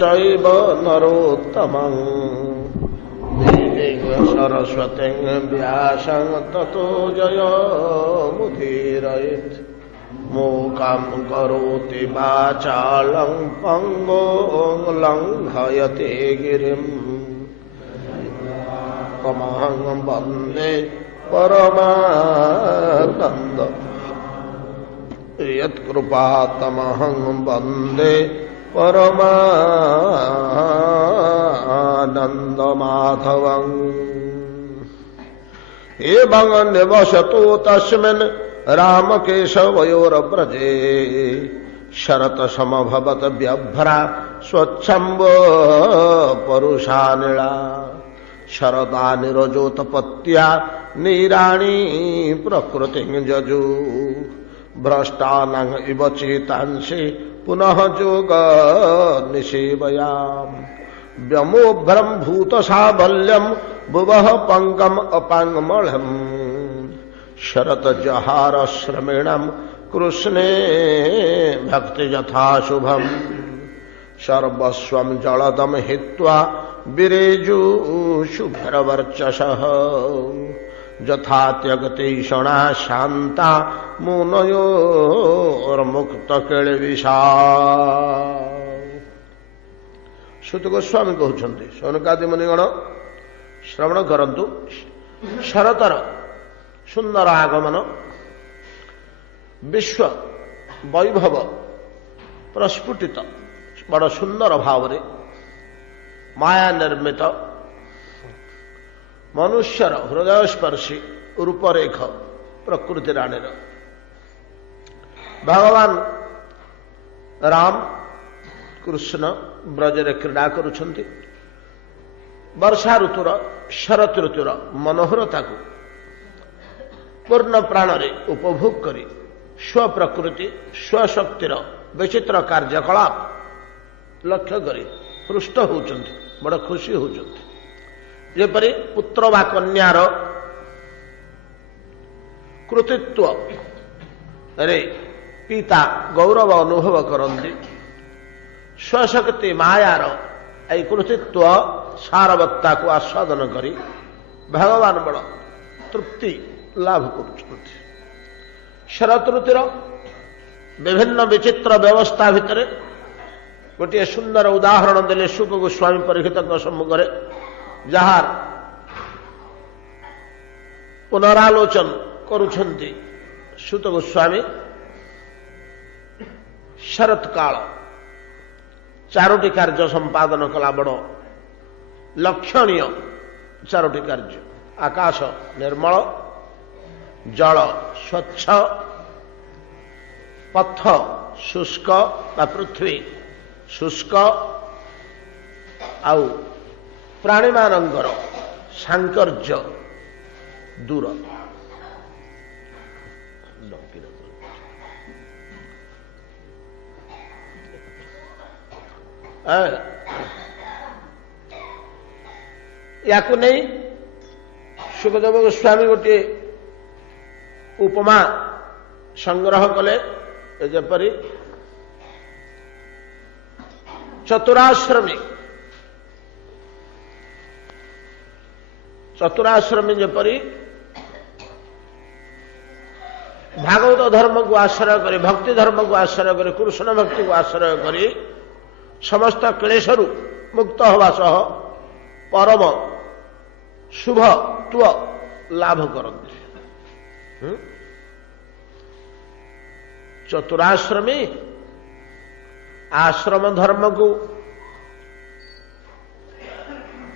चैव नरोत्तमं देवीं सरस्वतीं व्यासं ततो जयमुदीरयेत् मूकं करोति वाचालं पङ्गुं लङ्घयते गिरिं तमहं वन्दे परमानन्द यत्कृपातमहं वन्दे परमानन्दमाधवं एवं निवसतु तस्मिन् रामकेशवयोर्व्रजे शरतसमभवत व्यभ्रा स्वच्छम्बो परुषानिला शरदा निरजोतपत्या नीराणी प्रकृतिं जजु भ्रष्टानां इव चेतांसि पुनः जोग निषेवयाम् व्योमोभ्रम भूत साबल्यम भुवः पंगम अपांगमलम शरत जहार श्रमेणम कृष्णे भक्ति यथा शुभम सर्वस्वं जलदम हित्वा विरेजु शुभ्रवर्चसः यथा त्यगते क्षणा शांता मुनयोर्मुक्तकेळविषा। सुत गोस्वामी कहते शौनकादि मुनिगण श्रवण करंतु शरतर सुंदर आगमन विश्व वैभव प्रस्फुटित बड़ सुंदर भाव माया निर्मित मनुष्यर हृदयस्पर्शी रूपरेख प्रकृति राणीर भगवान राम कृष्ण ब्रजरे क्रीड़ा करुछंती वर्षा ऋतुर शरत ऋतुर मनोहरता को पूर्ण प्राण उपभोग करी स्वप्रकृति स्वशक्तिर विचित्र कार्यकलाप लक्ष्य करी हृष्ट होउछंती बड़ खुशी होउछंती जेपरि पुत्र वा कन्यार कृतित्व रे पिता गौरव अनुभव करती स्वशक्ति मायार आई कृतित्व सारवत्ता को आस्वादन करी भगवान बड़ तृप्ति लाभ कर शरत ऋतुर विभिन्न विचित्र व्यवस्था भितर गोटे सुंदर उदाहरण देले शुक गोस्वामी परीक्षित सम्मुखें जार पुनरालोचन करुछंती सुत गोस्वामी शरत काल चारोटी कार्य संपादन कला बड़ लक्षणीय चारोटी कार्य आकाश निर्मल जल स्वच्छ पथ शुष्क पृथ्वी शुष्क आउ प्राणी मानंगर सांकर्य दूर या नहीं सुखदेव गोस्वामी गोटे उपमा संग्रह कले जपरी चतुराश्रमी जपरी भागवत धर्म को आश्रय करी भक्ति धर्म को आश्रय करी कृष्ण भक्ति को आश्रय करी समस्त क्लेशरु मुक्त हवा सह परम शुभ त्व लाभ करती चतुराश्रमी आश्रम धर्म को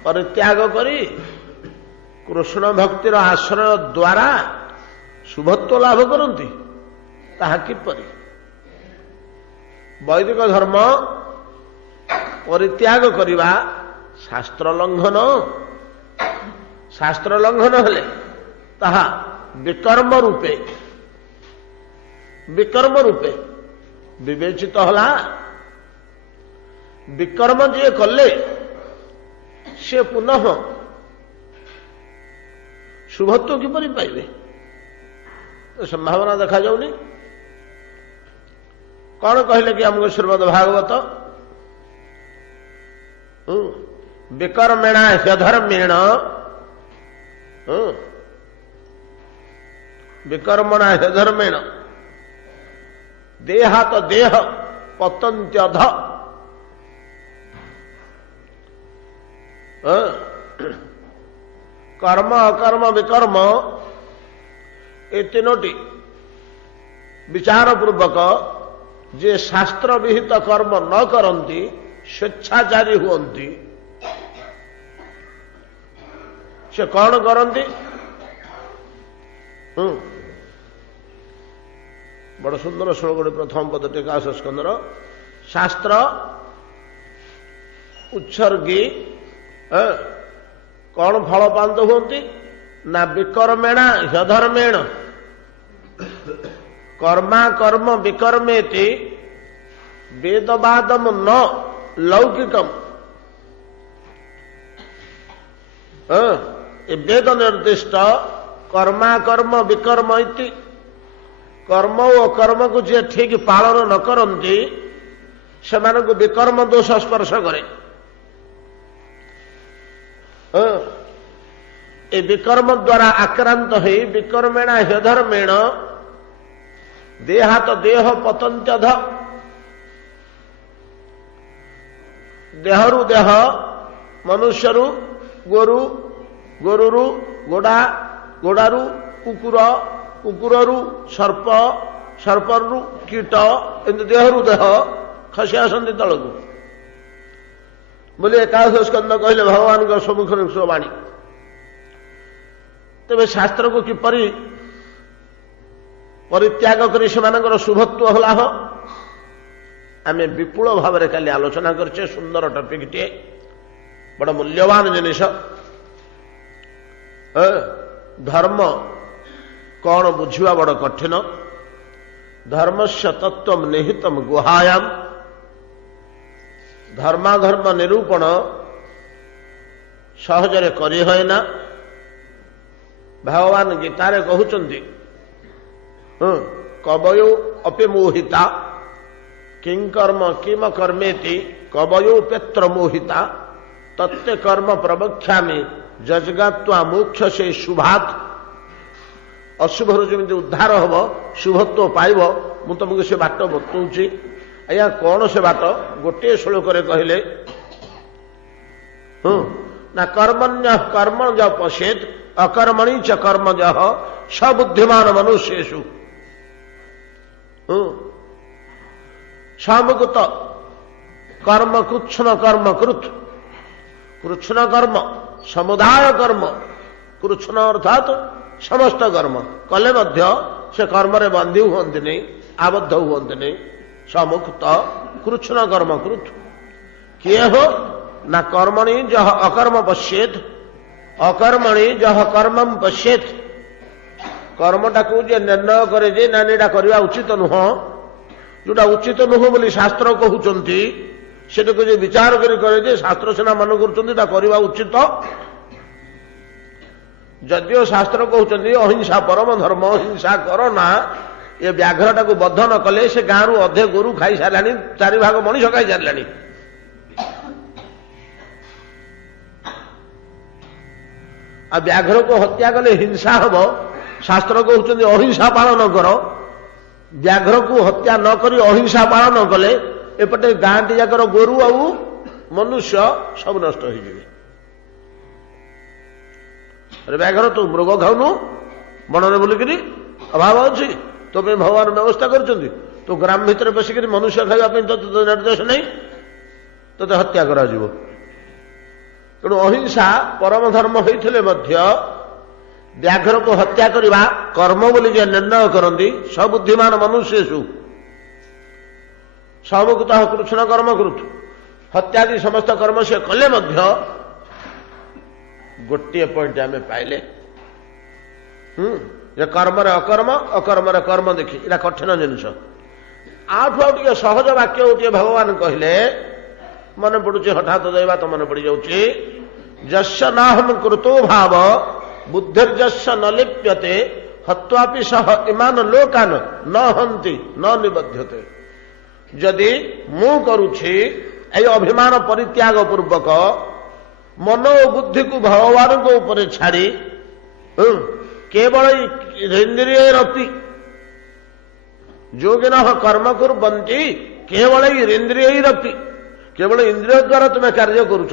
परित्याग करी कृष्ण भक्तिर आश्रय द्वारा शुभत्व लाभ करती ताहा किपरि वैदिक धर्म परित्याग करिबा शास्त्र लंघन हेले ताहा विकर्म रूपे विवेचित होला। विकर्म जे कले से पुनः शुभत्व किपरि पाइबे तो संभावना देखा जाऊनी। कौन कहले कि हमको श्रीमद भागवत विकर्मेणा ह्यधर्मेण विकर्मणा ह्यधर्मेण देहात देह पतंत्यध कर्म अकर्म विकर्म ये तीनोटी विचार पूर्वक जे शास्त्र विहित कर्म न करती स्वेच्छाचारी हुंती से कौन करती बड़ सुंदर श्लोक प्रथम पद टीका स्कंदर शास्त्र उत्सर्गी कौन फल पात हुंती ना विकर्मेणा ह्यधर्मेण कर्मा कर्म विकर्मेति वेदवादम न लौकिकम वेद निर्दिष्ट कर्मा कर्म विकर्म इति कर्म और कर्म को जे ठीक पालन न करती से विकर्म दोष स्पर्श करे ए विकर्म द्वारा आक्रांत हो विकर्मेण ह्यधर्मेण देहात देह पतंत्यध देहरु देह मनुष्यरु गोरु गोरुरु गोड़ा गोड़ारू कुकुर कुकुरु सर्प सर्परु कीट एमती देहरु देह खसी आसती तलकू बोले एकादश स्कंद कहले भगवान का सम्मुखर वाणी तेरे शास्त्र को किपरि परित्याग करी सेमानकर शुभत्व होला हो आमे विपुल भाव में काली आलोचना करछे सुंदर टॉपिक टे बड़ मूल्यवान जिनिस धर्म कौन बुझिवा बड़ कठिन धर्मस्य तत्व निहितम गुहायाम धर्माधर्म निरूपण सहजरे करी होना भगवान गीतारे कहउचंदी कवयो अपि मोहिता किं कर्म किम कर्मेति कवयो पेत्र मोहिता तत्ते कर्म प्रवक्ष्यामि जजगात्वा मोक्ष से शुभात अशुभर जमी उद्धार हम शुभत्व पाइब मु तुमको से बाट बतौची आज्ञा कौन से बाट गोटे श्लोक कहले ना कर्मण्य कर्म ज पश्येत अकर्मणि च कर्म जह सबुद्धिमान मनुष्येषु समुक्त कर्म कृच्छ्न कर्म कृत कृच्छ्न कर्म समुदाय कर्म कृच्छ्न अर्थात समस्त कर्म कले मध्य से कर्म रे बंधी हुंती नहीं आबद्ध हुंती नहीं समुक्त कृच्छ्न कर्म कृत किए हो ना कर्मणि जह अकर्म पश्येत अकर्मणि जह कर्मम पश्येत कर्मटा को जे निर्णय करे जे ना एटा करवा उचित नुह जोटा उचित नुह बोली शास्त्र कहउचंती सेटा को जे विचार करी करे जे शास्त्र सेना मन करचंती ता करवा उचित जदियो शास्त्र कहउचंती अहिंसा परम धर्म हिंसा करो ना ये व्याघ्रटा को बद्ध न कले से गाँव अधे गोरु खाई सारानी चारि भाग मनीष खाई सारानी आ व्याघ्र को हत्या कले हिंसा हम शास्त्र कहउचंती अहिंसा पालन कर व्याघ्र को हत्या न करी अहिंसा पालन कले एपटे गाँटी जाकर गोरु आउ मनुष्य सब नष्ट हो जाए अरे व्याघ्र तू मृग खाऊनु बन में बुलिकी अभाव अच्छी तो भगवान व्यवस्था करछंती तो ग्राम भितर बसिक मनुष्य खाइबा तो निर्देश नहीं तो हत्या करा जीवो तेणु अहिंसा परम धर्म होइथिले मध्य व्याघ्र को हत्या करवा कर्म बोली जे निर्णय करती सबुद्धिमान मनुष्येषु समुक्त कृष्ण कर्म कृत हत्यादि समस्त कर्म से कले मध्य गोटे पॉइंट आम पाइले जे कर्म रे अकर्म अकर्म रे कर्म देखी इरा कठिन जिनिस आठु आउ टिके सहज वाक्य गोटे भगवान कहले मन पड़ुची हठात दैवा तो मन पड़ जाऊँगी जस्य नाहम कृतो भाव बुद्धिर्जस्य न लिप्यते हत्वापि सह इमान लोकान न हंति न निबध्यते जदि मु करुछि এই ଅଭିମାନ ପରିତ୍ୟାଗ ପୂର୍ବକ ମନ ଓ ବୁଦ୍ଧିକୁ ଭଗବାନଙ୍କ ଉପରେ ଛାଡ଼ି କେବଳ ଇନ୍ଦ୍ରିୟ ରତି ଯୋଗିନ କର୍ମ କୁର୍ବନ୍ତି କେବଳ ଇନ୍ଦ୍ରିୟ ରତି କେବଳ ଇନ୍ଦ୍ରିୟ ଦ୍ୱାରା ତୁମେ କାର୍ଯ୍ୟ କରୁଛ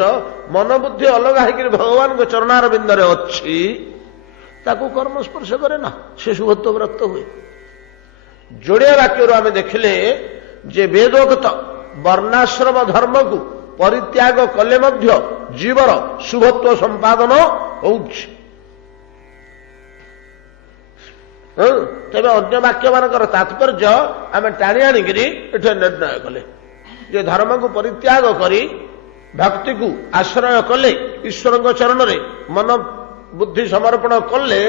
ମନ ବୁଦ୍ଧି ଅଲଗା ହେଇକରି ଭଗବାନଙ୍କ ଚରଣାର ବିନ୍ଦରେ ଅଛି ତାକୁ କର୍ମ ସ୍ପର୍ଶ କରେ ନା ସେ ଶୁଭତ୍ୱ ପ୍ରାପ୍ତ ହୁଏ। ଯୋଡ଼ିଏ ବାକ୍ୟରୁ ଆମେ ଦେଖିଲେ ଯେ ବେଦୋକ୍ତ ବର୍ଣ୍ଣାଶ୍ରମ ଧର୍ମକୁ ପରିତ୍ୟାଗ କଲେ ମଧ୍ୟ ଜୀବର ଶୁଭତ୍ୱ ସମ୍ପାଦନ ହେଉଛି। ତେବେ ଅନ୍ୟ ବାକ୍ୟମାନଙ୍କର ତାତ୍ପର୍ଯ୍ୟ ଆମେ ଟାଣି ଆଣିକିରି ଏଠି ନିର୍ଣ୍ଣୟ କଲେ ଯେ ଧର୍ମକୁ ପରିତ୍ୟାଗ କରି ଭକ୍ତିକୁ ଆଶ୍ରୟ କଲେ ଈଶ୍ୱରଙ୍କ ଚରଣରେ ମନ ବୁଦ୍ଧି ସମର୍ପଣ କଲେ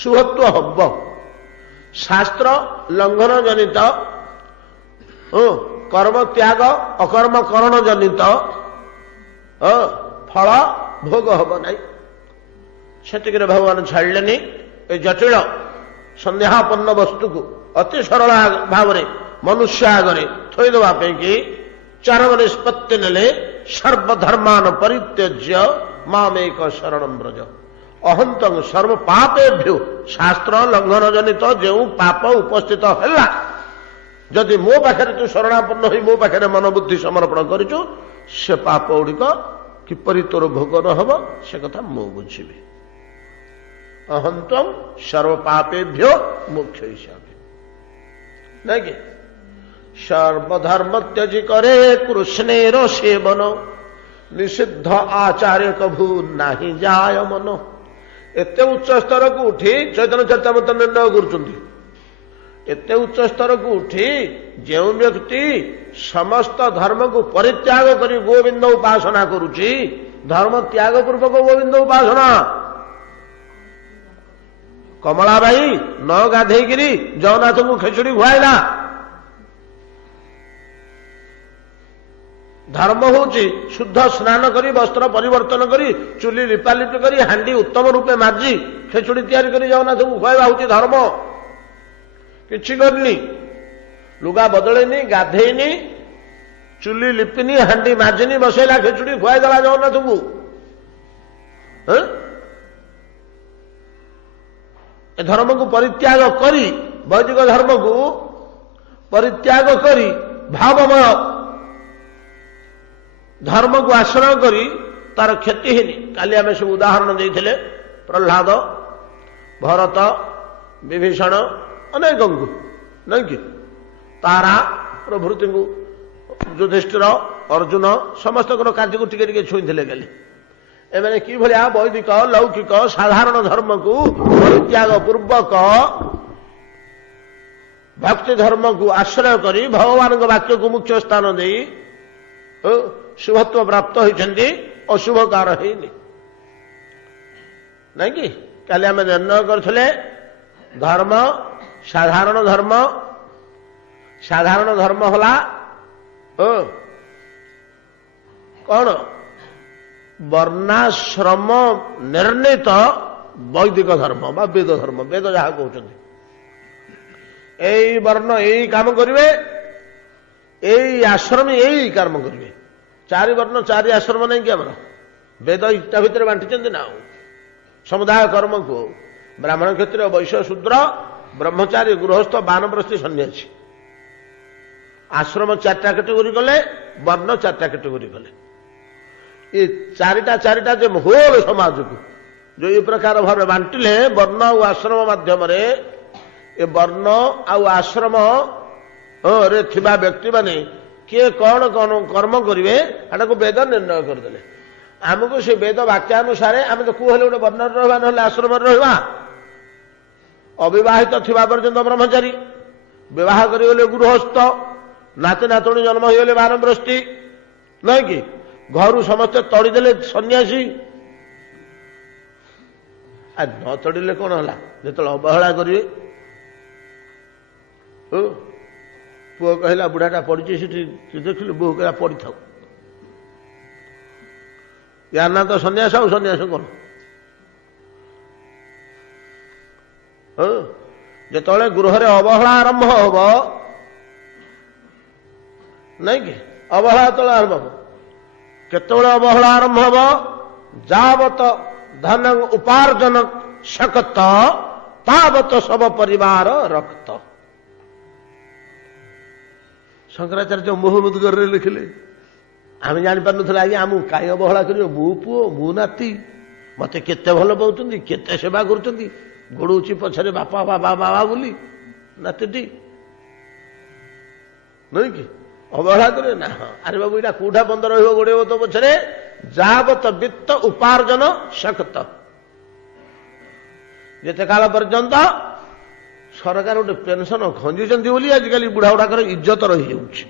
ଶୁଭତ୍ୱ ହବ। ଶାସ୍ତ୍ର ଲଙ୍ଘନ ଜନିତ କର୍ମ ତ୍ୟାଗ ଅକର୍ମକରଣ ଜନିତ ଫଳ ଭୋଗ ହବ ନାହିଁ। ସେତିକିରେ ଭଗବାନ ଛାଡ଼ିଲେନି ଏ ଜଟିଳ ସନ୍ଦେହାପନ୍ନ ବସ୍ତୁକୁ ଅତି ସରଳ ଭାବରେ ମନୁଷ୍ୟ ଆଗରେ ଥୋଇଦେବା ପାଇଁକି ଚରମ ନିଷ୍ପତ୍ତି ନେଲେ ସର୍ବଧର୍ମାନ ପରିତ୍ୟଜ୍ୟ ମାମେକ ଶରଣଂ ବ୍ରଜ ଅହନ୍ତଂ ସର୍ବ ପାପେଭ୍ୟୋ ଶାସ୍ତ୍ର ଲଙ୍ଘନ ଜନିତ ଯେଉଁ ପାପ ଉପସ୍ଥିତ ହେଲା ଯଦି ମୋ ପାଖରେ ତୁ ଶରଣାପନ୍ନ ହୋଇ ମୋ ପାଖରେ ମନୋବୁଦ୍ଧି ସମର୍ପଣ କରିଛୁ ସେ ପାପ ଗୁଡ଼ିକ କିପରି ତୋର ଭୋଗ ନ ହେବ ସେ କଥା ମୁଁ ବୁଝିବି। ଅହନ୍ତଂ ସର୍ବ ପାପେଭ୍ୟୋ ମୁଖ୍ୟ ହିସାବରେ ନାଇଁ କି ସର୍ବଧର୍ମ ତ୍ୟଜି କରେ କୃଷ୍ଣେର ସେବନ ନିଷିଦ୍ଧ ଆଚାର୍ୟ କଭୁ ନାହିଁ ଯାୟ ମନ। ଏତେ ଉଚ୍ଚ ସ୍ତରକୁ ଉଠି ଚୈତନ୍ୟ ଚରିତାମୃତ ନିର୍ଣ୍ଣୟ କରୁଛନ୍ତି। ଏତେ ଉଚ୍ଚ ସ୍ତରକୁ ଉଠି ଯେଉଁ ବ୍ୟକ୍ତି ସମସ୍ତ ଧର୍ମକୁ ପରିତ୍ୟାଗ କରି ଗୋବିନ୍ଦ ଉପାସନା କରୁଛି ଧର୍ମ ତ୍ୟାଗ ପୂର୍ବକ ଗୋବିନ୍ଦ ଉପାସନା। କମଳାବାଇ ନ ଗାଧେଇକିରି ଜଗନ୍ନାଥଙ୍କୁ ଖେଚୁଡ଼ି ଖୁଆଇଲା। ଧର୍ମ ହେଉଛି ଶୁଦ୍ଧ ସ୍ନାନ କରି ବସ୍ତ୍ର ପରିବର୍ତ୍ତନ କରି ଚୁଲି ଲିପାଲିପି କରି ହାଣ୍ଡି ଉତ୍ତମ ରୂପେ ମାଜି ଖେଚୁଡ଼ି ତିଆରି କରି ଜଗନ୍ନାଥଙ୍କୁ ଖୁଆଇବା ହେଉଛି ଧର୍ମ। କିଛି କରିନି, ଲୁଗା ବଦଳେଇନି, ଗାଧେଇନି, ଚୁଲି ଲିପିନି, ହାଣ୍ଡି ମାଜିନି, ବସେଇଲା ଖେଚୁଡ଼ି ଖୁଆଇଦେଲା ଜଗନ୍ନାଥଙ୍କୁ। ଏ ଧର୍ମକୁ ପରିତ୍ୟାଗ କରି ବୈଦିକ ଧର୍ମକୁ ପରିତ୍ୟାଗ କରି ଭାବମୟ ଧର୍ମକୁ ଆଶ୍ରୟ କରି ତାର କ୍ଷତି ହେଇନି। କାଲି ଆମେ ସବୁ ଉଦାହରଣ ଦେଇଥିଲେ ପ୍ରହ୍ଲାଦ, ଭରତ, ବିଭୀଷଣ ଅନେକଙ୍କୁ ନାଇଁ କି ତାରା ପ୍ରଭୃତିଙ୍କୁ ଯୁଧିଷ୍ଠିର ଅର୍ଜୁନ ସମସ୍ତଙ୍କର କାର୍ଯ୍ୟକୁ ଟିକେ ଟିକେ ଛୁଇଁଥିଲେ କାଲି। ଏମାନେ କିଭଳିଆ ବୈଦିକ ଲୌକିକ ସାଧାରଣ ଧର୍ମକୁ ପରିତ୍ୟାଗ ପୂର୍ବକ ଭକ୍ତି ଧର୍ମକୁ ଆଶ୍ରୟ କରି ଭଗବାନଙ୍କ ବାକ୍ୟକୁ ମୁଖ୍ୟ ସ୍ଥାନ ଦେଇ ଶୁଭତ୍ୱ ପ୍ରାପ୍ତ ହୋଇଛନ୍ତି, ଅଶୁଭ କାର ହେଇନି ନାଇଁ କି। କାଲି ଆମେ ନିର୍ଣ୍ଣୟ କରିଥିଲେ ଧର୍ମ ସାଧାରଣ ଧର୍ମ ହେଲା କଣ ବର୍ଣ୍ଣାଶ୍ରମ ନିର୍ଣ୍ଣିତ ବୈଦିକ ଧର୍ମ ବା ବେଦ ଧର୍ମ। ବେଦ ଯାହା କହୁଛନ୍ତି ଏଇ ବର୍ଣ୍ଣ ଏଇ କାମ କରିବେ, ଏଇ ଆଶ୍ରମ ଏଇ କର୍ମ କରିବେ। ଚାରି ବର୍ଣ୍ଣ ଚାରି ଆଶ୍ରମ ନାହିଁ କି ଆମର ବେଦ ଇଟା ଭିତରେ ବାଣ୍ଟିଛନ୍ତି ନା। ଆଉ ସମୁଦାୟ କର୍ମକୁ ବ୍ରାହ୍ମଣ କ୍ଷତ୍ରିୟ ବୈଶ୍ୟ ଶୂଦ୍ର ବ୍ରହ୍ମଚାରୀ ଗୃହସ୍ଥ ବାନପ୍ରସ୍ଥୀ ସନ୍ନ୍ୟାସୀ ଆଶ୍ରମ ଚାରିଟା କାଟେଗୋରୀ କଲେ, ବର୍ଣ୍ଣ ଚାରିଟା କାଟେଗୋରୀ କଲେ। ଏ ଚାରିଟା ଯେ ହୋଲ ସମାଜକୁ ଯୋଉ ଏ ପ୍ରକାର ଭାବରେ ବାଣ୍ଟିଲେ ବର୍ଣ୍ଣ ଆଉ ଆଶ୍ରମ ମାଧ୍ୟମରେ ଏ ବର୍ଣ୍ଣ ଆଉ ଆଶ୍ରମ ରେ ଥିବା ବ୍ୟକ୍ତିମାନେ କିଏ କଣ କଣ କର୍ମ କରିବେ ସେଟାକୁ ବେଦ ନିର୍ଣ୍ଣୟ କରିଦେଲେ। ଆମକୁ ସେ ବେଦ ବାକ୍ୟାନୁସାରେ ଆମେ ତ କୁହ ହେଲେ ଗୋଟେ ବର୍ଣ୍ଣରେ ରହିବା, ନହେଲେ ଆଶ୍ରମରେ ରହିବା। ଅବିବାହିତ ଥିବା ପର୍ଯ୍ୟନ୍ତ ବ୍ରହ୍ମଚାରୀ, ବିବାହ କରିଗଲେ ଗୃହସ୍ଥ, ନାତି ନାତୁଣୀ ଜନ୍ମ ହୋଇଗଲେ ବାନପ୍ରସ୍ଥୀ ନାଇଁ କି। ଘରୁ ସମସ୍ତେ ତଡ଼ିଦେଲେ ସନ୍ନ୍ୟାସୀ। ନ ତଡ଼ିଲେ କଣ ହେଲା, ଯେତେବେଳେ ଅବହେଳା କରିବେ ପୁଅ କହିଲା ବୁଢ଼ାଟା ପଡ଼ିଛି ସେଠି ଦେଖିଲୁ, ବୋହୂ କହିଲା ପଡ଼ିଥାଉ। ୟା ନା ତ ସନ୍ନ୍ୟାସ, ଆଉ ସନ୍ନ୍ୟାସ କଣ। ଯେତେବେଳେ ଗୃହରେ ଅବହେଳା ଆରମ୍ଭ ହବ ନାଇଁ କି ଅବହେଳା ଯେତେବେଳେ ଆରମ୍ଭ ହବ, କେତେବେଳେ ଅବହେଳା ଆରମ୍ଭ ହବ? ଯାବତ ଧନ ଉପାର୍ଜନ ଶକ୍ତ ତାବତ ସବ ପରିବାର ରକ୍ତ। ଶଙ୍କରାଚାର୍ଯ୍ୟ ମୋହନୁଦ୍ଗରରେ ଲେଖିଲେ, ଆମେ ଜାଣିପାରୁନଥିଲେ ଆଜ୍ଞା ଆମକୁ କାହିଁ ଅବହେଳା କରିବ, ମୁଁ ପୁଅ ମୁଁ ନାତି, ମତେ କେତେ ଭଲ ପାଉଛନ୍ତି, କେତେ ସେବା କରୁଛନ୍ତି, ଗୋଡଉଛି ପଛରେ ବାପା ବାବା ବାବା ବୋଲି ନାତିଟି ନୁହେଁ କି ଅବହେଳା କରିବେ ନା। ଆରେ ବାବୁ ଏଇଟା କୋଉଠା ବନ୍ଦ ରହିବ ଗୋଡେଇବ ତ ପଛରେ? ଯାବତ ବିତ୍ତ ଉପାର୍ଜନ ଶକ୍ତ, ଯେତେ କାଳ ପର୍ଯ୍ୟନ୍ତ ସରକାର ଗୋଟେ ପେନସନ ଖଞ୍ଜିଛନ୍ତି ବୋଲି ଆଜିକାଲି ବୁଢା ଗୁଡାକର ଇଜ୍ଜତ ରହିଯାଉଛି।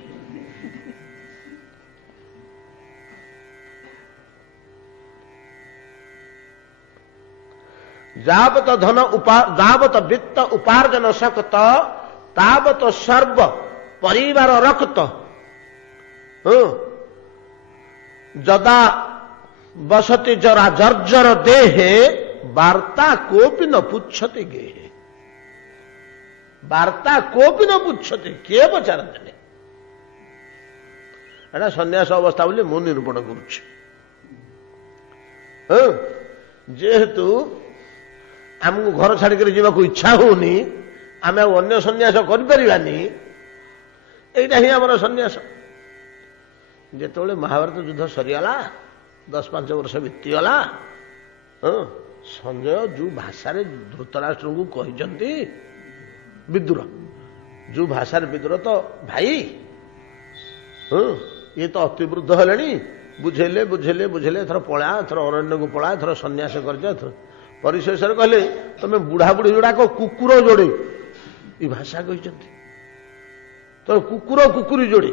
ଯାବତ ଧନ ଯାବତ ବିତ୍ତ ଉପାର୍ଜନ ଶକ୍ତ ତାବତ ସର୍ବ ପରିବାର ରକ୍ତ। ଯଦା ବସତି ଜରା ଜର୍ଜର ଦେହେ ବାର୍ତ୍ତା କୋପି ନ ପୁଚ୍ଛତି ଗେହେ। ବାର୍ତ୍ତା କୋପି ନ ପୁଚ୍ଛତି, କିଏ ପଚାରନ୍ତିନି। ଏଟା ସନ୍ନ୍ୟାସ ଅବସ୍ଥା ବୋଲି ମୁଁ ନିରୂପଣ କରୁଛି। ଯେହେତୁ ଆମକୁ ଘର ଛାଡିକରି ଯିବାକୁ ଇଚ୍ଛା ହଉନି, ଆମେ ଆଉ ଅନ୍ୟ ସନ୍ନ୍ୟାସ କରିପାରିବାନି, ଏଇଟା ହିଁ ଆମର ସନ୍ନ୍ୟାସ। ଯେତେବେଳେ ମହାଭାରତ ଯୁଦ୍ଧ ସରିଗଲା, 10-5 ବର୍ଷ ବିତିଗଲା, ସଞ୍ଜୟ ଯୋଉ ଭାଷାରେ ଧୃତରାଷ୍ଟ୍ରଙ୍କୁ କହିଛନ୍ତି, ବିଦୁର ଯୋଉ ଭାଷାରେ, ବିଦୁର ତ ଭାଇ ଇଏ ତ ଅତିବୃଦ୍ଧ ହେଲେଣି, ବୁଝେଇଲେ ବୁଝେଇଲେ ବୁଝେଇଲେ, ଏଥର ପଳା, ଏଥର ଅରଣ୍ୟକୁ ପଳା, ଏଥର ସନ୍ନ୍ୟାସ କରିଛ। ପରିଶେଷରେ କହିଲେ ତମେ ବୁଢାବୁଢୀ ଯୋଡାକ କୁକୁର ଯୋଡେ, ଏ ଭାଷା କହିଛନ୍ତି। ତମେ କୁକୁର କୁକୁରୀ ଯୋଡେ,